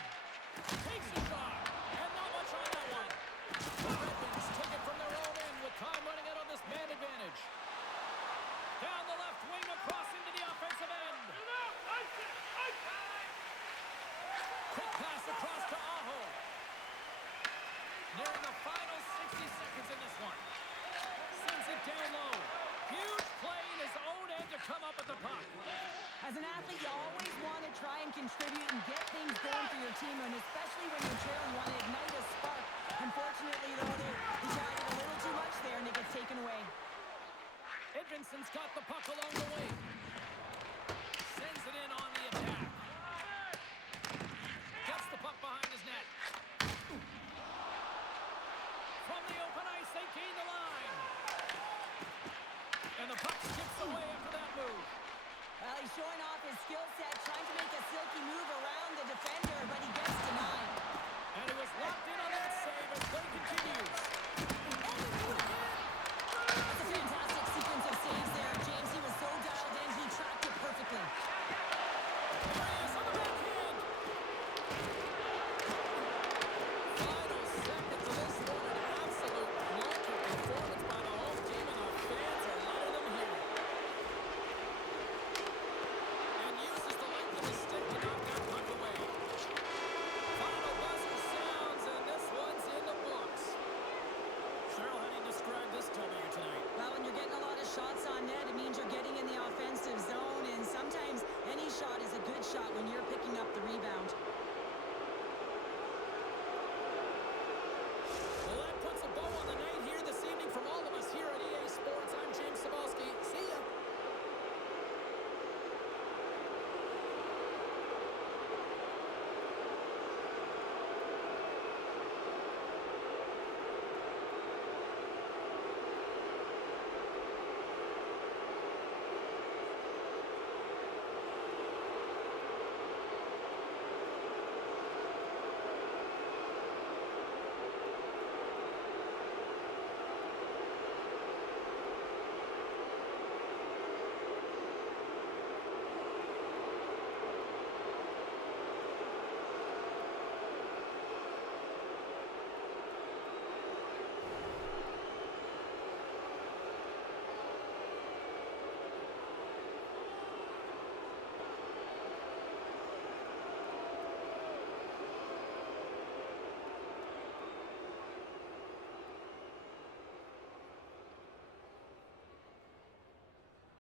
Takes a shot, and not much on that one. The Red Wings take it from their own end with time running out on this man advantage. Down the left wing, across into the offensive end. Quick pass across to Aho. Nearing the final 60 seconds in this one. Sends it down low. Huge play in his own end to come up with the puck. As an athlete, you always want to try and contribute and get things going for your team, and especially when you're trailing, you want to ignite a spark. Unfortunately, though, he tried it a little too much there, and it gets taken away. Edvinson's got the puck along the wing. Sends it in on the attack. Gets the puck behind his net. From the open ice, they gain the line. And the puck skips away after that move. Well, he's showing off his skill set, trying to make a silky move around the defender, but he gets denied. And he was locked in on that save as play continues.